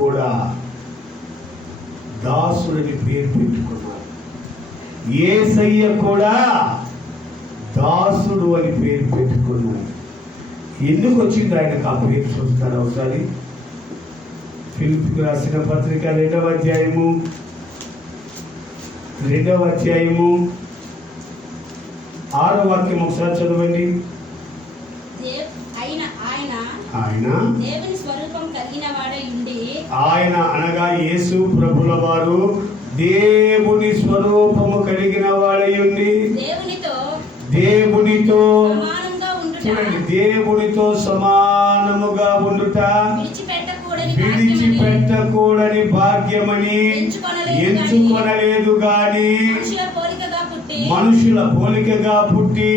కూడా దాసుడని పేరు పెట్టుకున్నారు. యేసయ్య కూడా దాసుడు అని పేరు పెట్టుకున్నాడు. ఎందుకు వచ్చింది ఆయనకు ఆ పేరు? చూస్తారు ఒకసారి. ఫిలిప్పీయులకు రాసిన పత్రిక 2వ అధ్యాయము 6వ వాక్యం ఒకసారి చదవండి. ఆయన దేవుని స్వరూపం కలిగిన వాడై ఉండి, ఆయన అనగా యేసు ప్రభుల వారు దేవుని స్వరూపము కలిగిన వాడై ఉండి దేవునితో చూడండి, దేవునితో సమానముగా ఉండుట విడిచిపెట్టకూడని భాగ్యమని ఎంచుకొనలేదు గాని మనుషుల పోలికగా పుట్టి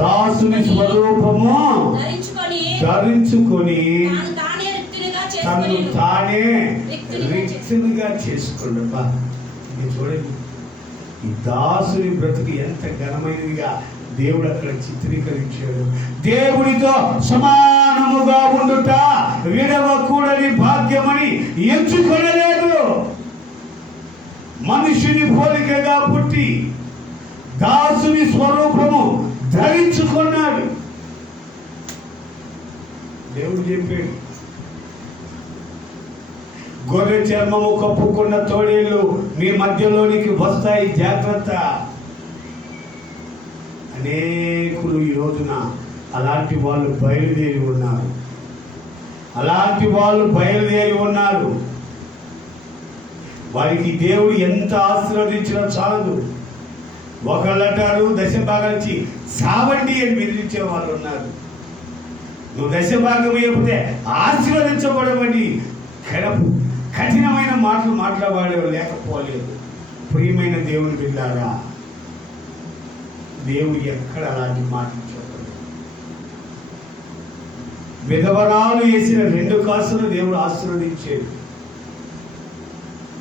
దాసుని స్వరూపము ధరించుకొని తను తానే రిక్తునిగా చేసుకున్నాడు. చూడండి, ఈ దాసుని బ్రతుకు ఎంత ఘనమైనదిగా దేవుడు అక్కడ చిత్రీకరించాడు. దేవుడితో సమానముగా ఉండుట విడవకూడని భాగ్యమని ఎంచుకొనలేదు. మనుషుని పోలికగా పుట్టి దాసుని స్వరూపము ధరించుకున్నాడు. దేవుడు చెప్పాడు, గొర్రె చర్మము కప్పుకున్న తోడేళ్ళు మీ మధ్యలోనికి వస్తాయి, జాగ్రత్త. అనేకులు ఈ రోజున అలాంటి వాళ్ళు బయలుదేరి ఉన్నారు. వారికి దేవుడు ఎంత ఆశీర్వదించినా చాలదు. ఒకళ్ళంటారు దశభాగం ఇచ్చి సావండి అని బెదిరించే వాళ్ళు ఉన్నారు. నువ్వు దశభాగం అయిపోతే ఆశీర్వదించబడమని కఠినమైన మాటలు మాట్లాడేవాడు లేకపోలేదు. ప్రియమైన దేవుని బిడ్డారా, దేవుడు ఎక్కడ అలాంటి మాటలు చెప్పలేదు. విధవరాలు వేసిన 2 కాసులు దేవుడు ఆశీర్వదించాడు.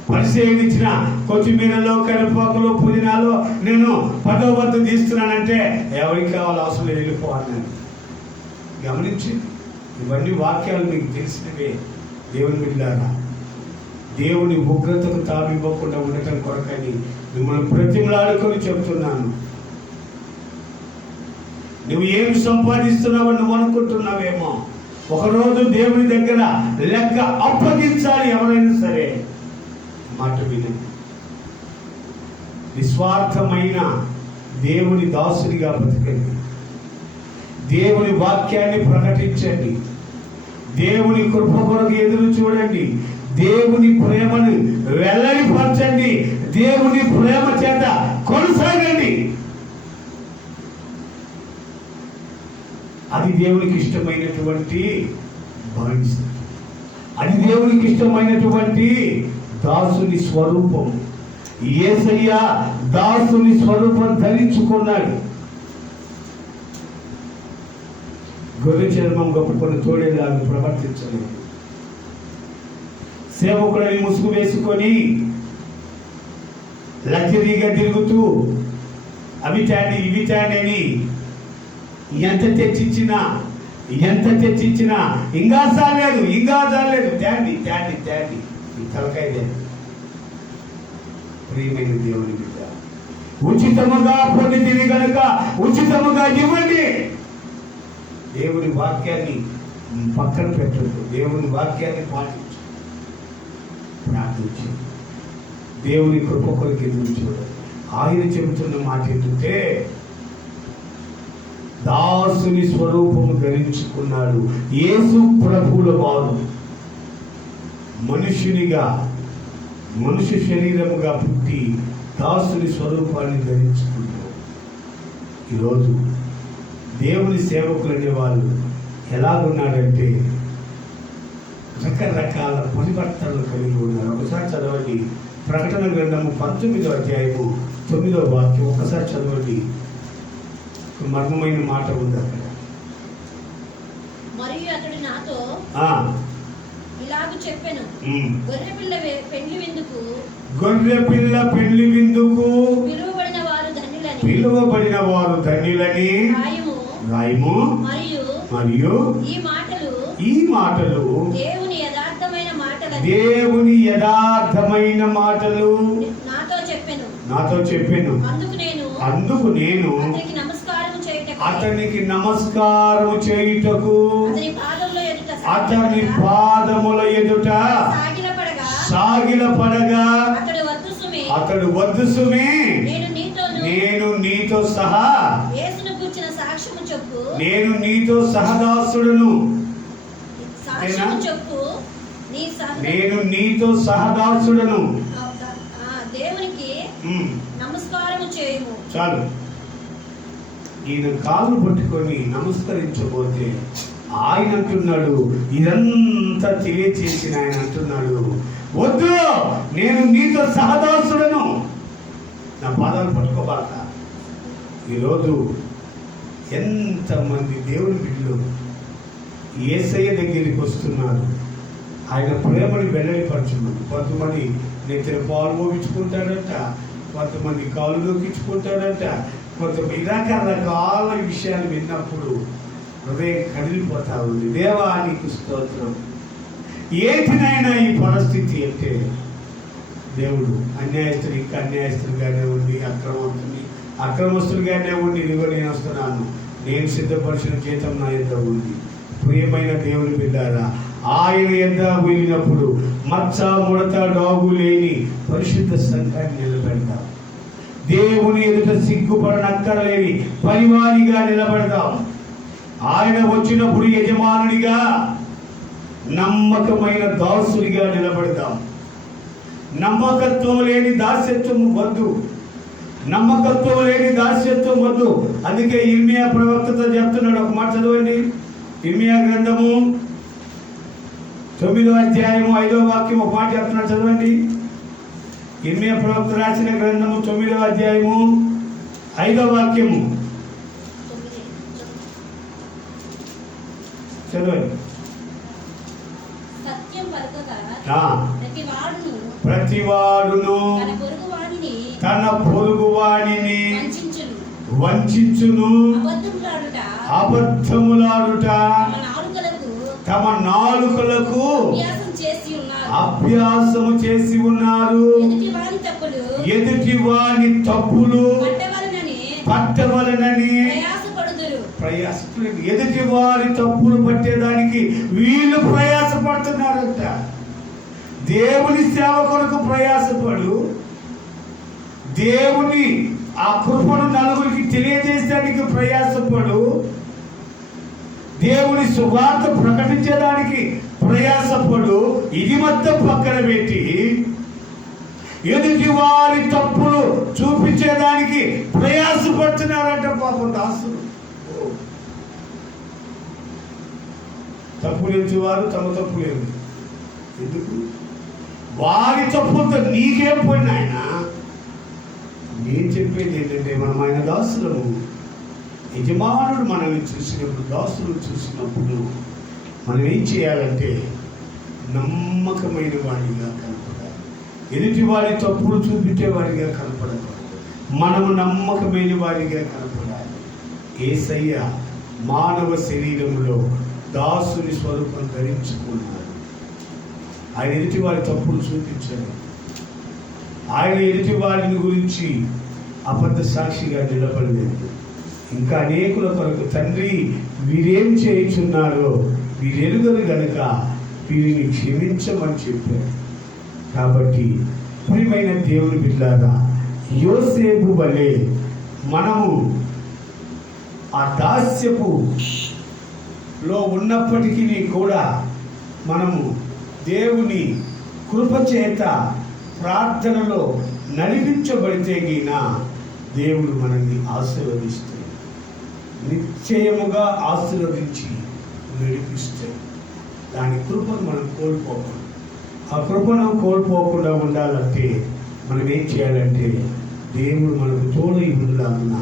పరిశీలించిన కొత్తిమీరలో, కరివేపాకులో, పుదీనాలో నేను 10వ వంతు తీస్తున్నానంటే ఎవరికి కావాలి, అవసరం వెళ్ళిపో అన్నాను. గమనించింది. ఇవన్నీ వాక్యాలు మీకు తెలిసినవే. దేవుని బిడ్డారా, దేవుని ఉగ్రతకు తావివ్వకుండా ఉండటం కొరకని మిమ్మల్ని ప్రతిమలాడుకొని చెప్తున్నాను. నువ్వు ఏమి సంపాదిస్తున్నావో నువ్వు అనుకుంటున్నావేమో, ఒకరోజు దేవుని దగ్గర లెక్క అప్పగించాలి. ఎవరైనా సరే మాట వినండి. నిస్వార్థమైన దేవుని దాసునిగా బ్రతకండి. దేవుని వాక్యాన్ని ప్రకటించండి. దేవుని కృప కొరకు ఎదురు చూడండి. దేవుని ప్రేమను వెల్లడిపరచండి. దేవుని ప్రేమ చేత కొనసాగండి. అది దేవునికి ఇష్టమైనటువంటి బాధ్యత. అది దేవునికి ఇష్టమైనటువంటి దాసుని స్వరూపం. యేసయ్య దాసుని స్వరూపం ధరించుకున్నాడు. గొర్రె చర్మం కప్పుకొని తోడేలాగా ప్రవర్తించలేదు. సేవకులని ముసుగు వేసుకొని లగ్జరీగా తిరుగుతూ అవి తాండి ఇవి తాండి అని ఎంత తెచ్చిచ్చినా ఇంకా చాలేదు తాండి ఈ తలకాయ. ప్రియమైన దేవుని బిడ్డ, ఉచితముగా పొందితివి గనుక ఉచితముగా ఇవ్వండి. దేవుని వాక్యాన్ని పక్కన పెట్టద్దు. దేవుని వాక్యాన్ని పాటించు, ప్రార్థించు, దేవుని కృప కొరకు ఎదురు చూడు. ఆయన చెబుతున్న మాట ఏంటంటే దాసుని స్వరూపము ధరించుకున్నాడు. యేసు ప్రభువుల వారు మనుష్య శరీరముగా పుట్టి దాసుని స్వరూపాన్ని ధరించుకున్నాడు. ఈరోజు దేవుని సేవకులు అనేవాళ్ళు ఎలాగున్నారంటే రకరకాల పరివర్తనలు కలిగి ఉన్నారు. ఒకసారి చదవండి ప్రకటన గ్రంథము 19వ అధ్యాయము 9వ వాక్యం. ఒకసారి చదవండి. మర్మమైన మాట ఉంది అక్కడ. మరియు అతడు నాతో ఇలాగ చెప్పెను, గొర్రె పిల్ల పెండ్లి విందుకు పిలువబడిన వారు ధన్యులని రాయము. మరియు ఈ మాటలు దేవుని యథార్థమైన మాటలు నాతో చెప్పెను. అందుకు నేను అతనికి నమస్కారం చేయుటకు అతని పాదముల ఎదుట సాగిలపడగా అతడు వద్దు సుమే, నేను నీతో సహదాసుడును, నేను నీతో సహదాసుడును. దేవునికి నమస్కారము చేయము. చాలు. ఈయన కాళ్ళు పట్టుకొని నమస్కరించబోతే ఆయన అంటున్నాడు, ఇదంతా తెలియచేసిన ఆయన అంటున్నాడు, వద్దు, నేను నీతో సహదాసుడను, నా పాదాలు పట్టుకోబాక. ఈరోజు ఎంతమంది దేవుని బిడ్డలు యేసయ్య దగ్గరికి వస్తున్నారు. ఆయన ప్రేమని వెల్లడిపరచున్నారు. కొంతమంది నెత్తిన పాలు మోగించుకుంటాడంట, కొంతమంది కాళ్ళు నొక్కించుకుంటాడంట, కొంతమంది రకరకాల విషయాలు విన్నప్పుడు హృదయం కదిలిపోతా ఉంది. దేవానికి స్తోత్రం. ఏంటినైనా ఈ పరిస్థితి అంటే దేవుడు అన్యాయస్తులు ఇంకా అన్యాయస్తులుగానే ఉండి అక్రమస్తులుగానే ఉండి ఇదిగో నేను వస్తున్నాను, నేను సిద్ధపరిచిన జీతం నా యొద్ద ఉంది. ప్రియమైన దేవుని బిడ్డారా, ఆయన యొద్ద వెళ్ళినప్పుడు మచ్చ ముడత డాగు లేని పరిశుద్ధ సంఘాన్ని నిలబెడదాం. దేవుని ఎదుట సిగ్గుపడనక్కరలేని పరివారిగా నిలబడదాం. ఆయన వచ్చినప్పుడు యజమానుడిగా నమ్మకమైన దాసుడిగా నిలబడదాం. నమ్మకత్వం లేని దాస్యత్వం వద్దు. అందుకే ఇర్మియా ప్రవక్తతో చెప్తున్నాడు. ఒక మాట చదవండి. ఇర్మియా గ్రంథము 9వ అధ్యాయము 5వ వాక్యం ఒక మాట చెప్తున్నాడు, చదవండి. ఇర్మియా ప్రవక్త రాసిన గ్రంథము 9వ అధ్యాయము 5వ వాక్యము చదవండి. ప్రతివాడును తన పొరుగువాడిని వంచించును, అబద్ధములాడుట తమ నాలుకలకు అభ్యాసము చేసి ఉన్నారు. ఎదుటి వాని తప్పులు పట్టవలనని ప్రయాసపడలేదు. ఎదుటి వారి తప్పులు పట్టేదానికి వీళ్ళు ప్రయాసపడుతున్నారంట. దేవుని సేవ కొరకు ప్రయాసపడు, దేవుని ఆ కృపను నలుగురికి తెలియజేయడానికి ప్రయాసపడు, దేవుని సువార్త ప్రకటించడానికి ప్రయాసపడు. ఇది మొత్తం పక్కన పెట్టి ఎదుటి వారి తప్పులు చూపించేదానికి ప్రయాసపడుతున్నారంట పాపం దాసులు. తప్పు లేనివారు తమ తప్పు లేదు. ఎందుకు? వారి తప్పులతో నీకేం పోయిన ఆయన. నేను చెప్పేది ఏంటంటే, మనం ఆయన దాసులము. యజమానుడు మనల్ని చూసినప్పుడు, దాసులు చూసినప్పుడు మనం ఏం చేయాలంటే నమ్మకమైన వాడిగా కనపడాలి. ఎదుటి వారి తప్పులు చూపించే వారిగా కనపడకూడదు. మనము నమ్మకమైన వారిగా కనపడాలి. యేసయ్య మానవ శరీరంలో దాసుని స్వరూపం ధరించుకున్నాడు. ఆయన ఎదుటి వారి తప్పులు చూపించాడు. ఆయన ఎదుటి వారిని గురించి అబద్ధ సాక్షిగా నిలబడలేదు. ఇంకా అనేకుల కొరకు, తండ్రి వీరేం చేయుచున్నారో వీరెరుగరు గనుక వీరిని క్షమించమని చెప్పారు. కాబట్టి ప్రియమైన దేవుని బిడ్డలారా, యోసేపు వలె మనము ఆ దాస్యపు లో ఉన్నప్పటికీ కూడా మనము దేవుని కృపచేత ప్రార్థనలో నడిపించబడితే గిన దేవుడు మనల్ని ఆశీర్వదిస్తాడు. నిశ్చయముగా ఆశీర్వదించి నడిపిస్తాడు. దాని కృపను మనం కోల్పోకూడదు. ఆ కృపను కోల్పోకుండా ఉండాలంటే మనం ఏం చేయాలంటే దేవుడు మనకు తోడై ఉండాలన్న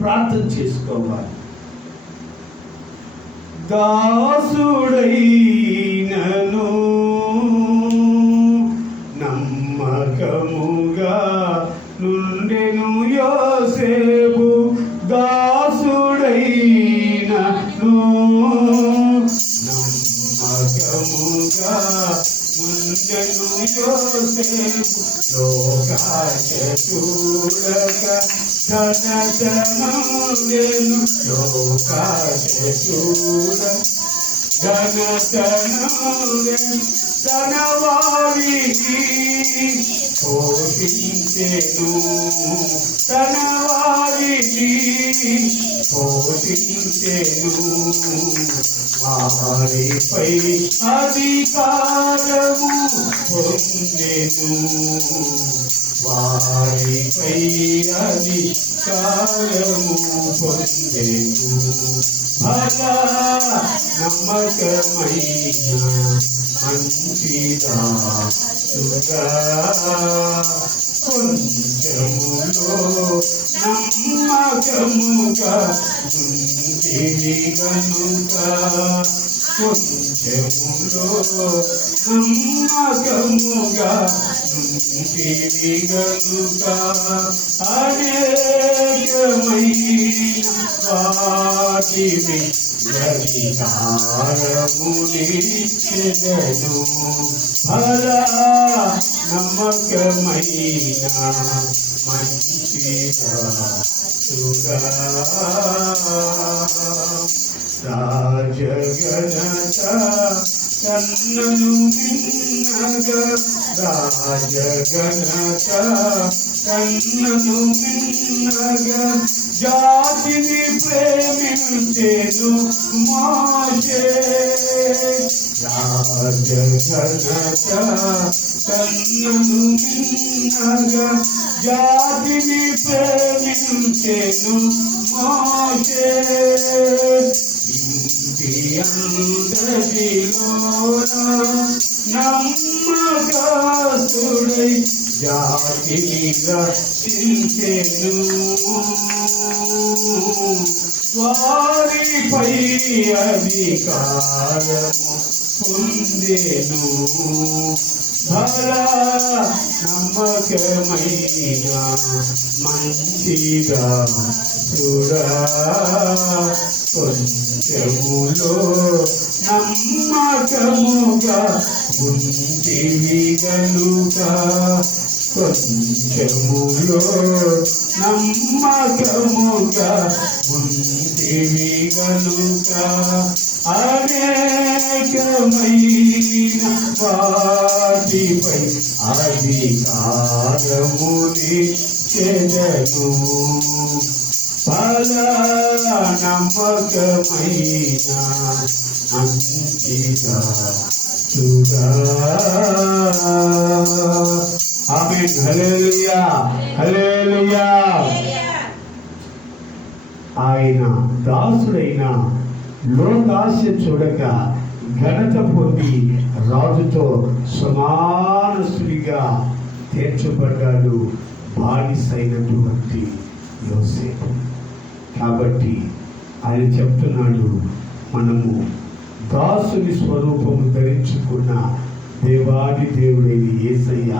ప్రార్థన చేసుకోవాలి. దాసుడైనను నమ్మకముగా నుండెను యోసేపు, దాసుడైనను నమ్మకముగా నుండెను యోసేపు, లోకాశ చూడక ఘనతనమును, లోకాశ చూడ ఘనతనమును తన వారిని పోషించెను, తన వారిని పోషించెను, వారిపై అధికారము పొందెను, వారిపై అధికారము పొందెను. భలా నమ్మకమైన మంచిదా కొంచెములో నమ్మకముగా నుండివి గనుక, కొంచెములో నమ్మకముగా నుండివి గనుక, అనేకమైన వాటిని అధికారమునిచ్చెదను. భలా నమ్మకమైన మంచిదా రాజగణత కన్నను మిన్నగా, రాజగణత కన్నను మిన్నగా, జాతిని ప్రేమించెను మోషే, రాజగణత కన్నను మిన్నగా, జాతిని ప్రేమించెను మోషే, ఇంటి అందరిలోన నమ్మకస్తుడై జాతిని రక్షించెను, వారిపై అధికారము పొందెను. భలా నమ్మకమైన మంచిగా చూడా, కొంచెములో నమ్మకముగా ఉంటివి గనుక, కొంచెములో నమ్మకముగా ఉంటివి గనుక అనేకమైన వాటిపై అధికారముని చెదను ఫల నమ్మకమైన మంచిగా చూడా. ఆమేన్. హల్లెలూయా, హల్లెలూయా. ఆయన దాసుడైన లోకాశ చూడక ఘనత పొంది రాజుతో సమానస్తుడిగా తీర్చబడ్డాడు బానిసైనటువంటి యోసేపు. కాబట్టి ఆయన చెప్తున్నాడు, మనము దాసుని స్వరూపము ధరించుకున్న దేవాది దేవుడైన యేసయ్య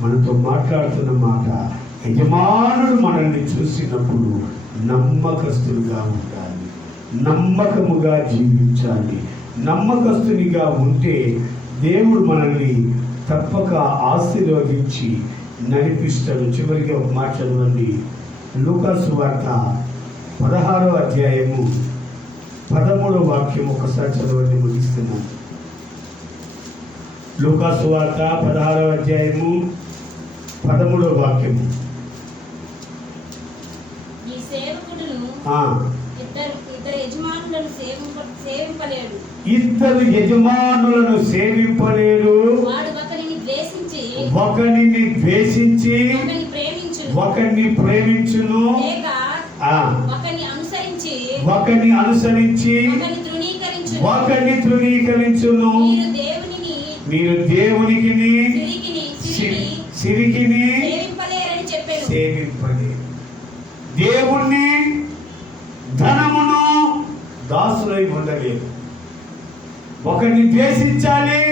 మనతో మాట్లాడుతున్న మాట, యజమానుడు మనల్ని చూసినప్పుడు నమ్మకస్తులుగా ఉండాలి, నమ్మకముగా జీవించాలి. నమ్మకస్తునిగా ఉంటే దేవుడు మనల్ని తప్పక ఆశీర్వదించి నడిపిస్తాడు. చివరికి ఒక మాట చదవండి. లూకాసు వార్త 16వ అధ్యాయము 13వ వాక్యం ఒకసారి చదవండి, ముగిస్తున్నాం. లూకాసు వార్త 16వ అధ్యాయము 13వ వాక్యము. ఈ సేవకుడును ఇద్దరు యజమానులను సేవింపలేడు. ఇద్దరు యజమానులను సేవింపలేడు. వాడు ఒకరిని ద్వేషించి ఒకరిని ప్రేమించును, లేక ఒకరిని అనుసరించి ఒకరిని తృణీకరించును. మీరు దేవునికి సిరికిని సేవింపలేరు. దేవుణ్ణి ధనమును దాసులై ఉండలేదు. ఒకరిని ద్వేషించాలి,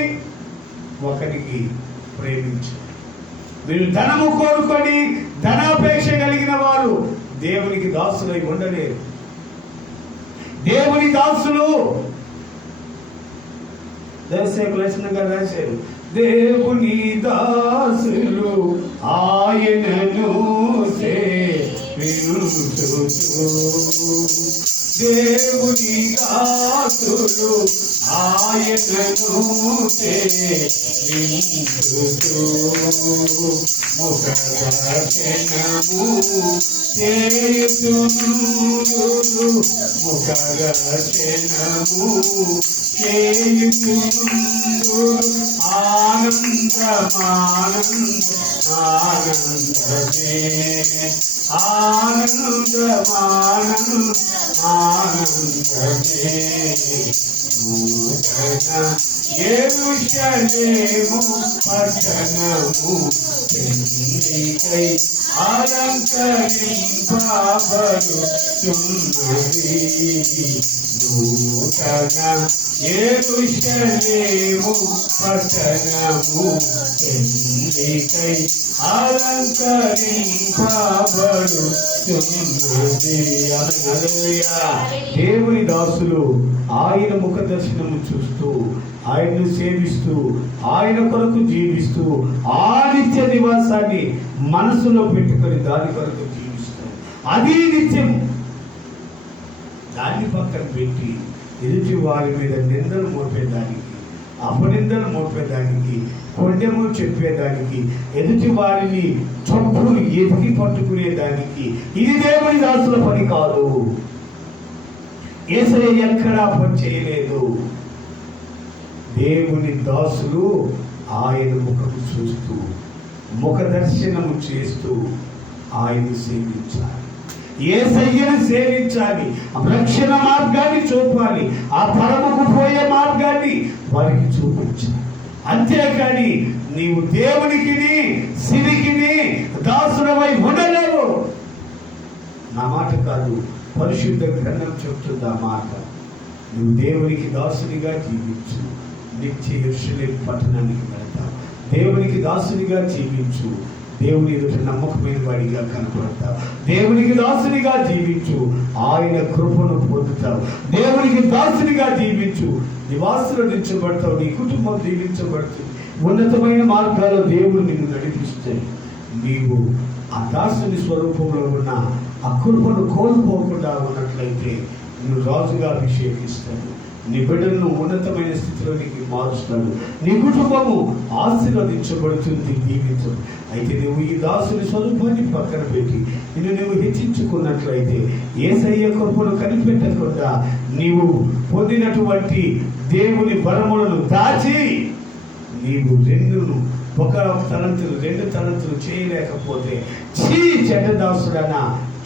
ఒకరికి ప్రేమించాలి. మీరు ధనము కోరుకొని ధనాపేక్ష కలిగిన వారు దేవునికి దాసులై ఉండలేరు. దేవుని దాసులు దర్శకులక్షణంగా రాశారు, దేవుని దాసులు ఆయనను సేవించుచు. దేవుని దాసులు ఆయనను సేవించుచు. ముఖదర్శనము చేయుచుందురు, ముఖదర్శనము చేయుచుందురు. ఆనందమే నూతన యెరూషలేము పట్టణము పెళ్ళికై అలంకరింపబడుచున్నది. నూతన యెరూషలేము పట్టణము పెళ్ళికై అలంకరింపబడుచున్నది. హల్లెలూయా. దేవుని దాసులు ఆయన ముఖ దర్శనము చూస్తూ, ఆయన్ను సేవిస్తూ, ఆయన కొరకు జీవిస్తూ, ఆ నిత్య నివాసాన్ని మనసులో పెట్టుకొని దాని కొరకు జీవిస్తూ, అది నిత్యము. దాన్ని పక్కన పెట్టి ఎదుటి వారి మీద నిందలు మోపేదానికి, అపనిందలు మోపేదానికి, కొండెము చెప్పేదానికి, ఎదుటి వారిని చొప్పులు ఎదిగి పట్టుకునేదానికి ఇది దేవుని దాసుల పని కాదు. యేసయ్య ఎక్కడా పని చేయలేదు. దేవుని దాసులు ఆయన ముఖము చూస్తూ, ముఖ దర్శనము చేస్తూ ఆయన సేవించాలి. యేసయ్యను సేవించాలి. రక్షణ మార్గాన్ని చూపాలి. ఆ పరముకు పోయే మార్గాన్ని వారికి చూపించాలి. అంతేకాని నీవు దేవునికి సిరికిని దాసుడవై ఉండలేవు. నా మాట కాదు, పరిశుద్ధ గ్రంథం చెప్తుంది ఆ మాట. నువ్వు దేవునికి దాసునిగా జీవించు, నిత్య యెరూషలేము పట్టణానికి వెళ్తావు. దేవునికి దాసునిగా జీవించు, దేవుని ఎదుట నమ్మకమైన వాడిగా కనపడతావు. దేవునికి దాసునిగా జీవించు, ఆయన కృపను పొందుతావు. దేవునికి దాసునిగా జీవించు, నివాసులు నీ కుటుంబం దీవించబడుతుంది. ఉన్నతమైన మార్గాల్లో దేవుడు నిన్ను నడిపిస్తాడు. నీవు ఆ దాసుని స్వరూపంలో ఉన్న ఆ కృపను కోల్పోకుండా ఉన్నట్లయితే నువ్వు రాజుగా అభిషేకిస్తాడు. నీ బిడ్డలను ఉన్నతమైన స్థితిలో నీకు మారుస్తాడు. నీ కుటుంబము ఆశీర్వదించబడుతుంది, దీవించు. అయితే నువ్వు ఈ దాసుని స్వరూపాన్ని పక్కన పెట్టి నువ్వు హెచ్చించుకున్నట్లయితే యేసయ్య కృపను కనిపెట్టకుండా నీవు పొందినటువంటి దేవుని వరములను దాచి నీవు ఒక తలంతులు 2 తలంతులు చేయలేకపోతే చెడ్డ దాసుడన్న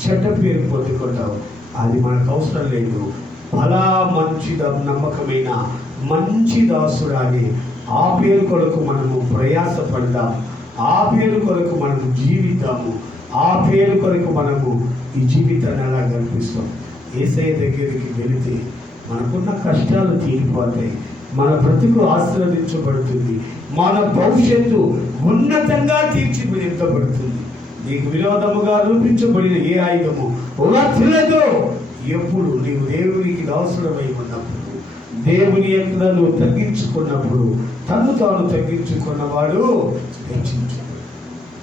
చెడ్డ పేరు పొందుకుంటావు. అది మనకు అవసరం లేదు. అలా మంచి నమ్మకమైన మంచి దాసుడాన్ని ఆ పేరు కొరకు మనము ప్రయాసపడదాం. ఆ పేరు కొరకు మనము జీవిద్దాము. ఆ పేరు కొరకు మనము ఈ జీవితాన్ని అలా గడిపిస్తాం. యేసయ్య దగ్గరికి వెళితే మనకున్న కష్టాలు తీరిపోతాయి. మన బ్రతుకు ఆశీర్వదించబడుతుంది. మన భవిష్యత్తు ఉన్నతంగా తీర్చిదిద్దబడుతుంది. నీకు విరోధముగా రూపించబడిన ఏ ఆయుధము వర్తిల్లదు. ఎప్పుడు నీవు దేవునికి దాసుడమై ఉన్నప్పుడు, దేవుని యొక్క నువ్వు తగ్గించుకున్నప్పుడు, తను తాను తగ్గించుకున్నవాడు హెచ్చించబడు.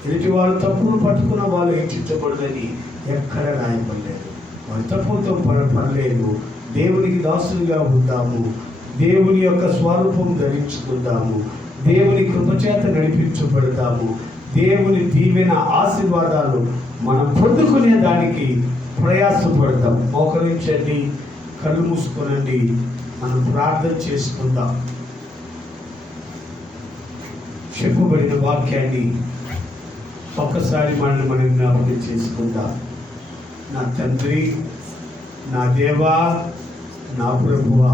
ఎదుటివాడు తప్పును పట్టుకున్న వాళ్ళు హెచ్చించబడదని ఎక్కడ రాయబడలేదు. వారి తప్పులతో పడలేదు. దేవునికి దాసులుగా ఉందాము. దేవుని యొక్క స్వరూపం ధరించుకుందాము. దేవుని కృపచేత నడిపించబడతాము. దేవుని దీవెన ఆశీర్వాదాలు మనం పొందుకునే దానికి ప్రయాసపడతాం. మోకరించండి, కళ్ళు మూసుకోనండి, మనం ప్రార్థన చేసుకుందాం. చెప్పబడిన వాక్యాన్ని ఒక్కసారి మనం జ్ఞాపకం చేసుకుందాం. నా తండ్రి, నా దేవా, నా ప్రభువా,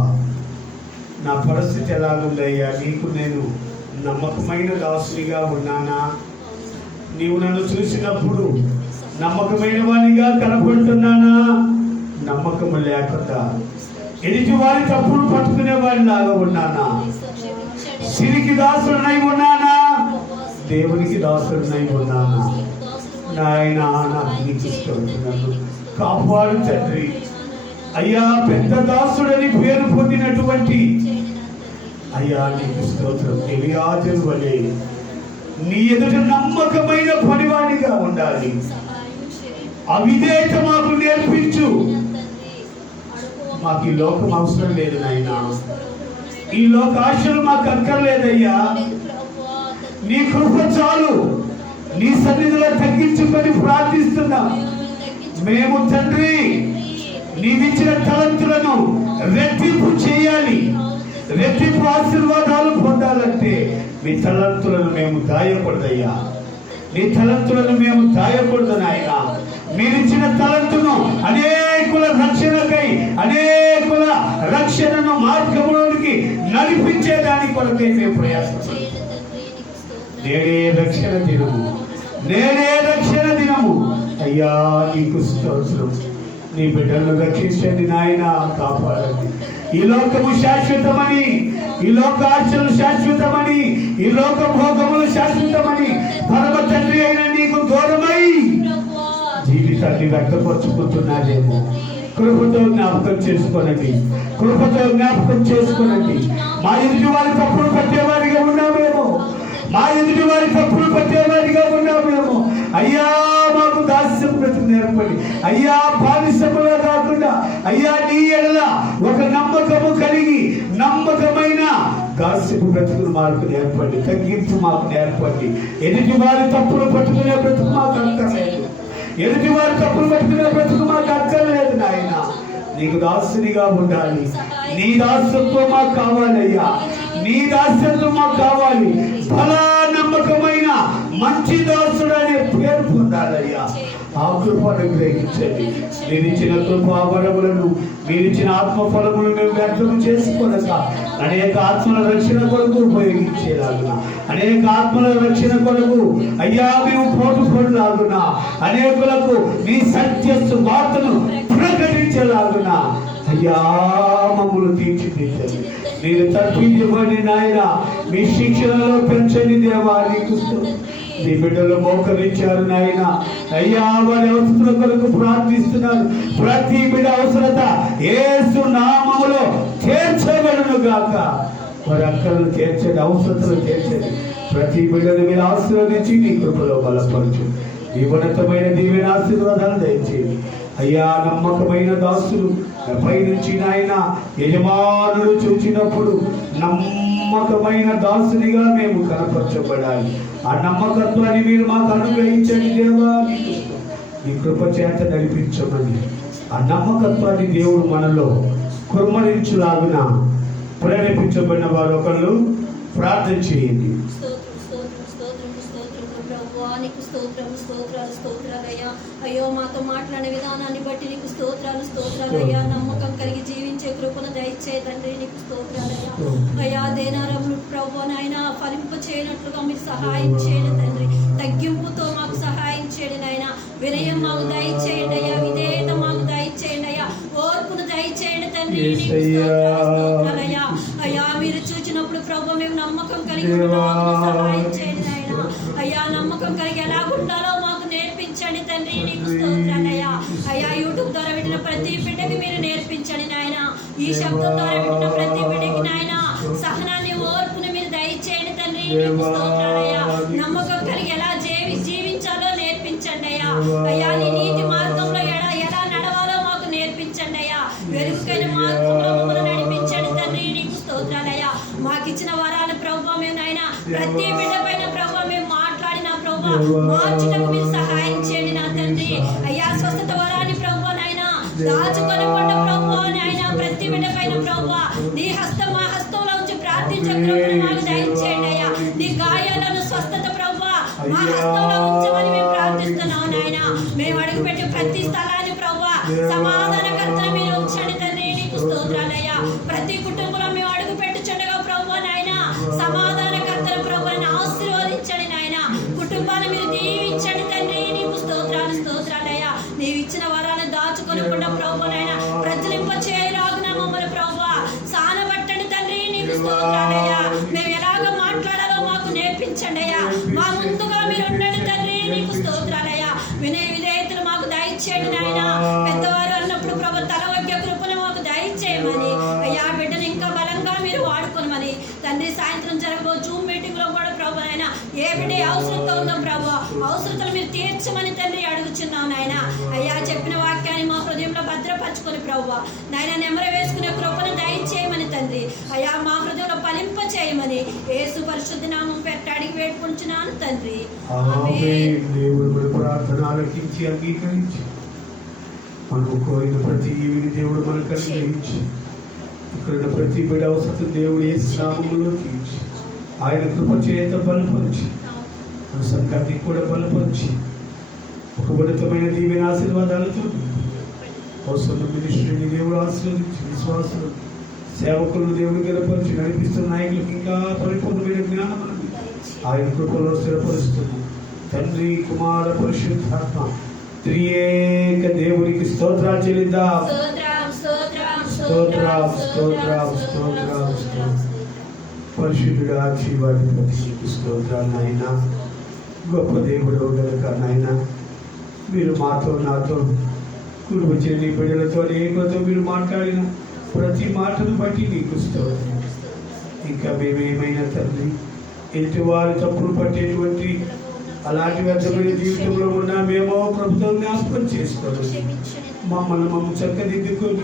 నా పరిస్థితి ఎలాగుందయ్యా? నీకు నేను నమ్మకమైన దాసునిగా ఉన్నానా? నీవు నన్ను చూసినప్పుడు నమ్మకమైన వాడిగా కనపడుతున్నానా? నమ్మకం లేకుండా ఎదుటి వారి తప్పులు పట్టుకునే వాడిలాగా ఉన్నానా? సిరికి దాసుడినై ఉన్నానా? దేవునికి దాసుడినై ఉన్నానా? నాయనా, నాకు నీకు ఇష్టపడుతున్నాను. కాపాడు తండ్రి. అయ్యా, పెద్ద దాసుడని పేరు పొందినటువంటి అయ్యా నీకు స్తోత్రం. ఎలియాజరు వలె నీ ఎదుట నమ్మకమైన పనివాడిగా ఉండాలి. అవిధేయత మాకు నేర్పించు. మాకు ఈ లోకం అవసరం లేదు నాయనా. ఈ లోక ఆశలు మాకు అక్కర్లేదయ్యా. నీ కృప చాలు. నీ సన్నిధిలో తగ్గించుకొని ప్రార్థిస్తున్నాం. మేము తండ్రి నీవిచ్చిన తలంతులను రెట్టింపు చేయాలి. రెట్టింపు ఆశీర్వాదాలు పొందాలంటే మీ తలంతులను మేము దాయకూడదయ్యా. నీ తలంతులను మేము దాయకూడదు నాయన. మీరిచ్చిన తలంతును అనేకుల రక్షణకై, అనేకుల రక్షణను మార్గంలోనికి నడిపించేదాని కొరకై మేము ప్రయాసపడతాం. నేడే రక్షణ దినము, నేడే రక్షణ దినము. అయ్యా నీకు స్తోత్రం. నీ బిడ్డలను రక్షించండి నాయన, కాపాడండి. ఈ లోకము శాశ్వతమని, ఈ లోక ఆశలు శాశ్వతమని, ఈ లోక భోగములు శాశ్వతమని పరమ తండ్రి అయిన నీకు దూరమై జీవితాన్ని వ్యక్తపరుచుకుంటున్నారేమో. కృపతో జ్ఞాపకం చేసుకోనండి, కృపతో జ్ఞాపకం చేసుకోనండి. మా ఎదుటి వారి తప్పులు పట్టేవారిగా ఉన్నామేమో, మా ఎదుటి వారి తప్పులు పట్టేవారిగా ఉన్నామేమో. అయ్యా మాకు దాస్యం బ్రతుకు నేర్పండి. అయ్యా బానిసముగా కాకుండా అయ్యా నీ ఎడల ఒక నమ్మకము కలిగి నమ్మకమైన దాస్యపు బ్రతుకును మాకు నేర్పండి. తగ్గింపు మాకు నేర్పండి. ఎదుటి వారి తప్పులు పట్టుకునే బ్రతుకు మాకు అక్కర్లేదు. ఎదుటి వారి తప్పులు పట్టుకునే బ్రతుకు మాకు అక్కర్లేదు నాయన. నీకు దాసునిగా ఉండాలి. నీ దాస్యత్వం మాకు కావాలయ్యా. నీ దాస్యత్వం మాకు కావాలి. బలా నమ్మకమైన మంచి దాసుడు అనే పేరు పొందాలయ్యా. ఆ కృపను గ్రహించండి. మీరిచ్చిన కృపావరములను, మీరిచ్చిన ఆత్మఫలములను మేము వ్యర్థం చేసుకోనక అనేక ఆత్మల రక్షణ కొరకు ఉపయోగించేలాగున, అనేక ఆత్మల రక్షణ కొరకు అయ్యా మేము పోటు పడలాగున, అనేకులకు నీ సత్య సువార్తను ప్రకటించేలాగున అయ్యా మమ్మల్ని తీర్చిదిద్దండి. మీరు తప్పించబడి నాయన మీ శిక్షణలో పెంచండి దేవా. నీకు నీ బిడ్డలు మోకరించారు నాయన. అయ్యా వారి అవసరాల కొరకు ప్రార్థిస్తున్నారు. ప్రతి బిడ్డ అవసరత యేసు నామములో తీర్చబడును గాక. వారి అక్కలను తీర్చండి, అవసరతలు తీర్చండి. ప్రతి బిడ్డను మీరు ఆశీర్వదించి నీ కృపలో బలపరచు. ఈ ఉన్నతమైన దీవెన ఆశీర్వాదాలు దయచేయండి అయ్యా. నమ్మకమైన దాసులు పై నుంచి నాయన యజమానుడు చూచినప్పుడు నమ్మకమైన దాసునిగా మేము కనపరచబడాలి. ఆ నమ్మకత్వాన్ని మీరు మాకు అనుగ్రహించండి దేవా. మీ కృప చేత నడిపించమని ఆ నమ్మకత్వాన్ని దేవుడు మనలో కుమ్మరించులాగున ప్రేరేపించబడిన వారు ఒకళ్ళు ప్రార్థన చేయండి. స్తోత్రాలయ్యా. అయ్యో మాతో మాట్లాడే విధానాన్ని బట్టి నీకు స్తోత్రాలయ్యా. నమ్మకం కలిగి జీవించే కృపను దయచే తండ్రి, నీకు స్తోత్రాలయ్యా. అయ్యా దేనారములు ప్రభు నాయన ఫలింప చేయనట్లుగా మీరు సహాయం చేయండి తండ్రి. తగ్గింపుతో మాకు సహాయం చేయండి నాయన. వినయం మాకు దయచేయండి అయ్యా. విధేయత మాకు దయచేయండి అయ్యా. ఓర్పును దయచేయండి తండ్రి, నీకు స్తోత్రాలయ్యా. అయ్యా మీరు చూచినప్పుడు ప్రభు మేము నమ్మకం కలిగి మాకు సహాయం చేయండి నాయన. అయ్యా నమ్మకం కలిగి ఎలా ఉండాలో మాకు నేర్పించండి తండ్రి, నీకు స్తోత్రాలయ్యా. అయ్యా యూట్యూబ్ ద్వారా వింటున్న ప్రతి బిడ్డకి మీరు నేర్పించండి నాయన. ఈ శబ్దం ద్వారా వింటున్న ప్రతి బిడ్డకి నాయన సహనాన్ని ఓర్పుని మీరు దయచేయండి తండ్రి, నీకు స్తోత్రాలయ్యా. నమ్మకం కలిగి ఎలా జీవించాలో నేర్పించండి అయ్యా. అయ్యా నీ నీతి మార్గంలో ఎలా నడవాలో మాకు నేర్పించండి అయ్యా. వెలుగుకైన మార్గంలో మమ్మల్ని నడిపించండి తండ్రి, నీకు స్తోత్రాలయ్యా. మాకు ఇచ్చిన వరాలు ప్రభావ మేము నాయన ప్రతి బిడ్డ పైన ప్రభావ మేము మాట్లాడిన ప్రభావ మార్చుటకు మీరు సహాయం చేయండి నా తండ్రి. అయ్యా స్వస్థత వరాన్ని ప్రభావ నాయన దాచుకొనకుండా ప్రభావ నాయన ప్రతి బిడ్డ పైన ప్రభావ నీ హస్తం మా హస్తంలో ఉంచి ప్రార్థించే కృపను మాకు దయచేయండి అయ్యా. నీ గాయాలను స్వస్థత ప్రభావ మా హస్తంలో ఉంచమని మేము ప్రార్థిస్తున్నాం నాయన. మేము అడుగుపెట్టే ప్రతి స్థలాన్ని ప్రభావ సమాధానకర్తను మీరు ఉంచండి తండ్రి, నీకు స్తోత్రాలయ్యా. ప్రతి కుటుంబంలో మేము అడుగు పెట్టుచుండగా ప్రభావ నాయన సమాధానకర్తను ప్రభావాన్ని ఆశీర్వదించండి నాయన. కుటుంబాన్ని మీరు దీవించండి తండ్రి, నీకు స్తోత్రాలయ్యా. నీవు ఇచ్చిన వరాలను దాచుకొనకుండా ప్రభావ నాయన ప్రజలింప చేయరాగున మమ్మల్ని ప్రభావ సానబట్టండి తండ్రి, నీకు స్తోత్రాలయ్యా. మేము ఎలాగ మాట్లాడాలో మాకు నేర్పించండి అయ్యా. మా ముందుగా మీరు ఉండండి తండ్రి, నీకు స్తోత్రాలయ్యా. వినయ విధేయతలు మాకు దయచేయండి నాయన. పెద్దవారు అన్నప్పుడు ప్రభు తల వగ్గే కృపను మాకు దయచేయమని అయ్యా. బిడ్డను ఇంకా బలంగా మీరు వాడుకోమని తండ్రి. సాయంత్రం జరగబో జూమ్ మీటింగ్ లో కూడా ప్రభు నాయన ఏ బిడ్డ అవసరంతో ఉందో ప్రభు అవసరతలు మీరు తీర్చమని తండ్రి అడుగుచున్నాం నాయన. అయ్యా చెప్పిన వాక్యాన్ని మా హృదయంలో భద్రపరచుకొని ప్రభు నాయన నెమర వేసుకునే కృపను దయచేయమని తండ్రి. అయ్యా మా హృదయంలో ఫలింప చేయమని యేసు పరిశుద్ధ నామం పెట్టాడికి వేడుకుంటున్నాను తండ్రి. దేవుడు ప్రార్థన ఆలకించి అంగీకరించి మనకు కోరిన ప్రతి దేవుడు మనకు అనుగ్రహించి ఇక్కడ ప్రతి బిడ్డ అవసరం దేవుడు యేసు నామములో తీర్చి ఆయన కృప చేత బలపరిచి మన సంఘానికి కూడా బలపరిచి ఒక ఉన్నతమైన దీవెన ఆశీర్వాదాలతో అవసరం మినిస్ట్రీని దేవుడు ఆశీర్వదించి విశ్వాసం సేవకులను దేవుడు గెలపరిచి నడిపిస్తున్న నాయకులకు ఇంకా పరిపూర్ణమైన జ్ఞానం ఆయన కృపలో స్థిరపరుస్తుంది. తండ్రి కుమార పరిశుద్ధాత్మ త్రియేక దేవునికి స్తోత్రాలు చెల్లిద్దాం. పరిశుద్ధుడు ఆశీర్వాదించి స్తోత్రాలు నాయన. గొప్ప దేవుడు గనక నాయన మీరు మాతో నాతో కుటుంబ చెల్లి బిడ్డలతో ఏకతో మీరు మాట్లాడిన ప్రతి మాటను బట్టి నీకు స్తోత్రం. ఇంకా మేమేమైనా తండ్రి ఎదుటి వారి తప్పులు పట్టేటువంటి అలాంటి వ్యర్థమైన జీవితంలో ఉన్నా మేము ప్రభుత్వం జ్ఞాపకం చేసుకోవాలి. మమ్మల్ని చక్కదిద్దుకొని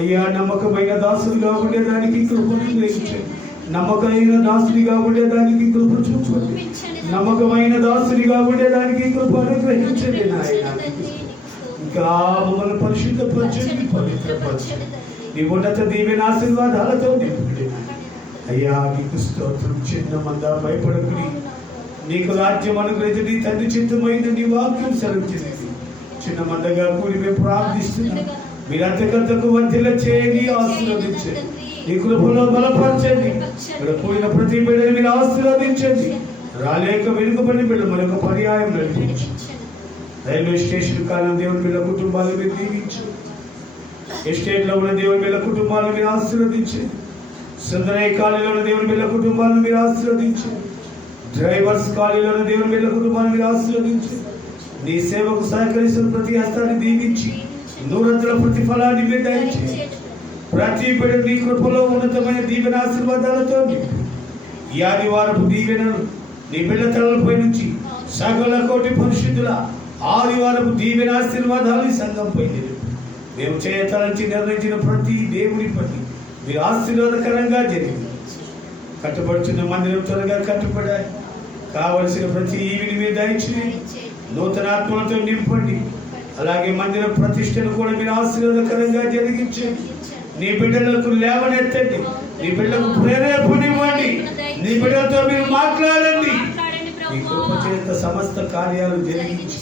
అయ్యా నమ్మకమైన దాసులుగా ఉండేదానికి కృపను గ్రహించండి. నమ్మకమైన దాసునిగా ఉండేదానికి కృప చూపండి. నమ్మకమైన దాసునిగా ఉండేదానికి కృపను గ్రహించండి నాయన. ఇంకా మమ్మల్ని పరిశుద్ధపరచండి, పవిత్రపరచండి. నీ ఉన్నత దీవెన ఆశీర్వాదాలతో నింపండి అయ్యా. నీకు స్తోత్రం. చిన్న మంద భయపడకుని నీకు రాజ్యం అనుగ్రహించి తండ్రి చిత్తమైన నీ వాక్యం సెలవుచ్చినది. చిన్న మందగా కూడి మేము ప్రార్థిస్తున్నాం. మీరు అంతకంతకు వర్ధిల్ల చేయండి, ఆశీర్వదించండి. నీ కృపలో బలపరచండి. ఇక్కడ కూడిన ప్రతి బిడ్డని మీరు ఆశీర్వదించండి. రాలేక వెనుకబడి బిడ్డ మరొక పర్యాయం నడిపించండి. రైల్వే స్టేషన్ కాలం దేవుని బిడ్డ కుటుంబాలను మీరు దీవించండి. ఎస్టేట్లో ఉన్న దేవుని బిడ్డ కుటుంబాలను మీరు ఆశీర్వదించండి. సుందరయ్య కాలనీలో ఉన్న దేవుని బిడ్డ కుటుంబాలను మీరు ఆశీర్వదించండి. డ్రైవర్స్ కాలనీలో ఉన్న దేవుని బిడ్డ కుటుంబాలను మీరు ఆశీర్వదించండి. నీ సేవకు సహకరిస్తున్న ప్రతి హస్తాన్ని దీవించి నూరంతుల ప్రతిఫలాన్ని మీరు దయచేయండి. ప్రతి బిడ్డ నీ కృపలో ఉన్నతమైన దీవెన ఆశీర్వాదాలతో ఈ ఆదివారపు దీవెనలు నీ బిడ్డ తలలపై నుంచి సకల కోటి పరిశుద్ధుల ఆదివారం దీవెన ఆశీర్వాదాలు ఈ సంఘంపై నిలుపు. మేము చేయతలంచి నిర్ణయించిన ప్రతి దేవుని పని మీరు ఆశీర్వాదకరంగా జరిగింది. కట్టుబడుచున్న మందిరం త్వరగా కట్టుబడాలి. కావలసిన ప్రతి ఈవిని మీరు దయచేయండి. నూతన ఆత్మలతో నింపండి. అలాగే మందిర ప్రతిష్టను కూడా మీరు ఆశీర్వాదకరంగా జరిగించండి. నీ బిడ్డలకు లేవనెత్తండి. నీ బిడ్డలకు ప్రేరేపణివ్వండి. నీ బిడ్డలతో మీరు మాట్లాడండి. మీ కృప చేత సమస్త కార్యాలు జరిగించి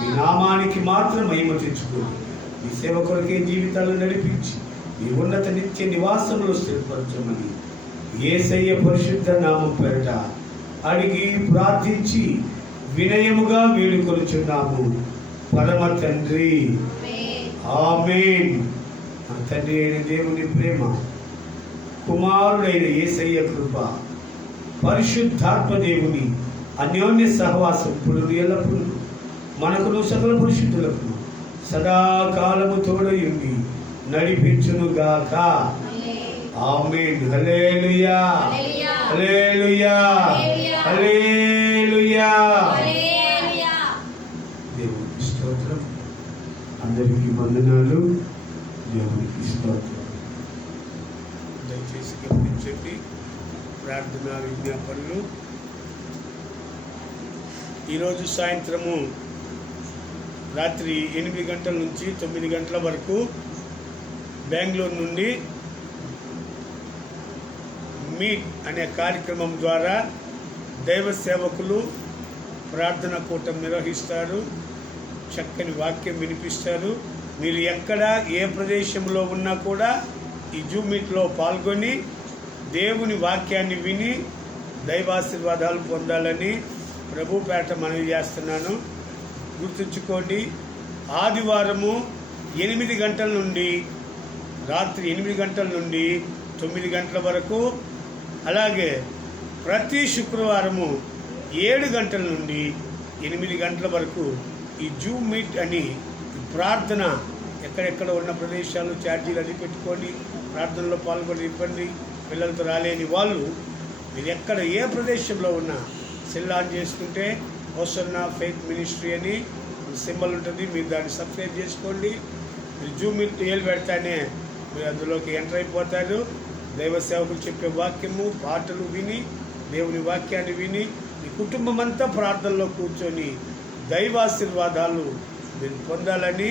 మీ నామానికి మాత్రం మహిమ తెచ్చుకోండి. మీ సేవకులకే జీవితాలు నడిపించి మీ ఉన్నత నిత్య నివాసంలో స్థిరపరచమని యేసయ్య పరిశుద్ధ నామం పేరట అడిగి ప్రార్థించి వినయముగా వేడుకొనుచున్నాము పరమ తండ్రి. ఆమేన్. మన తండ్రి అయిన దేవుని ప్రేమ, కుమారుడైన యేసయ్య కృప, పరిశుద్ధాత్మ దేవుని అన్యోన్య సహవాసం ఇప్పుడు ఎల్లప్పుడు మనకును సకల పరిశుద్ధులకు సదాకాలము తోడయుండి నడిపించునుగాక. ఆమేన్. హల్లెలూయా, హల్లెలూయా, హల్లెలూయా. దేవునికి స్తోత్రం. అందరికీ వందనాలు. దేవునికి స్తోత్రం. దయచేసి గమనించండి. ప్రార్థనా విజ్ఞాపనలు ఈరోజు సాయంత్రము రాత్రి 8 గంటల నుంచి 9 గంటల వరకు బెంగళూరు నుండి మీట్ అనే కార్యక్రమం ద్వారా దైవ సేవకులు ప్రార్థన కూటం నిర్వహిస్తారు. చక్కని వాక్యం వినిపిస్తారు. మీరు ఎక్కడ ఏ ప్రదేశంలో ఉన్నా కూడా ఈ జూమ్ మీట్లో పాల్గొని దేవుని వాక్యాన్ని విని దైవాశీర్వాదాలు పొందాలని ప్రభుపేట మనవి చేస్తున్నాను. గుర్తుంచుకోండి, ఆదివారము 8 గంటల నుండి రాత్రి 8 గంటల నుండి 9 గంటల వరకు, అలాగే ప్రతి శుక్రవారము 7 గంటల నుండి 8 గంటల వరకు ఈ జూమ్ మీట్ అని ప్రార్థన ఎక్కడెక్కడ ఉన్న ప్రదేశాలు ఛార్జీలు అది పెట్టుకోండి. ప్రార్థనలో పాల్గొని ఇవ్వండి. పిల్లలతో రాలేని వాళ్ళు మీరు ఎక్కడ ఏ ప్రదేశంలో ఉన్నా సెల్ ఆన్ చేసుకుంటే హోసన్నా ఫెయిత్ మినిస్ట్రీ అని సింబల్ ఉంటుంది. మీరు దాన్ని సబ్స్క్రైబ్ చేసుకోండి. మీరు జూమ్ మీట్ ఏలు పెడతానే మీరు అందులోకి ఎంటర్ అయిపోతారు. దైవ సేవకులు చెప్పే వాక్యము పాటలు విని దేవుని వాక్యాన్ని విని మీ కుటుంబం అంతా ప్రార్థనలో కూర్చొని దైవాశీర్వాదాలు మీరు పొందాలని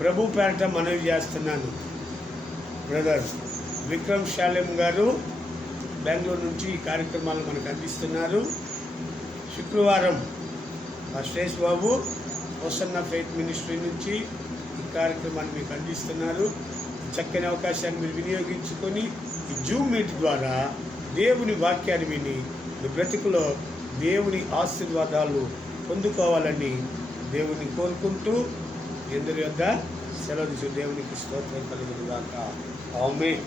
ప్రభు పేరట మనవి చేస్తున్నాను. బ్రదర్ విక్రమ్ శాలెం గారు బెంగళూరు నుంచి ఈ కార్యక్రమాలు మనకు అందిస్తున్నారు. శుక్రవారం శ్రేష్ బాబు హోసన్నా ఫెయిత్ మినిస్ట్రీ నుంచి ఈ కార్యక్రమాన్ని మీకు అందిస్తున్నారు. చక్కని అవకాశాన్ని మీరు వినియోగించుకొని ఈ జూమ్ మీట్ ద్వారా దేవుని వాక్యాన్ని విని మీ బ్రతుకులో దేవుని ఆశీర్వాదాలు పొందుకోవాలని దేవుని కోరుకుంటూ ఎందరి యొద్ద సెలవు దేవునికి స్తోత్రం కలుగునుగాక. ఆమేన్.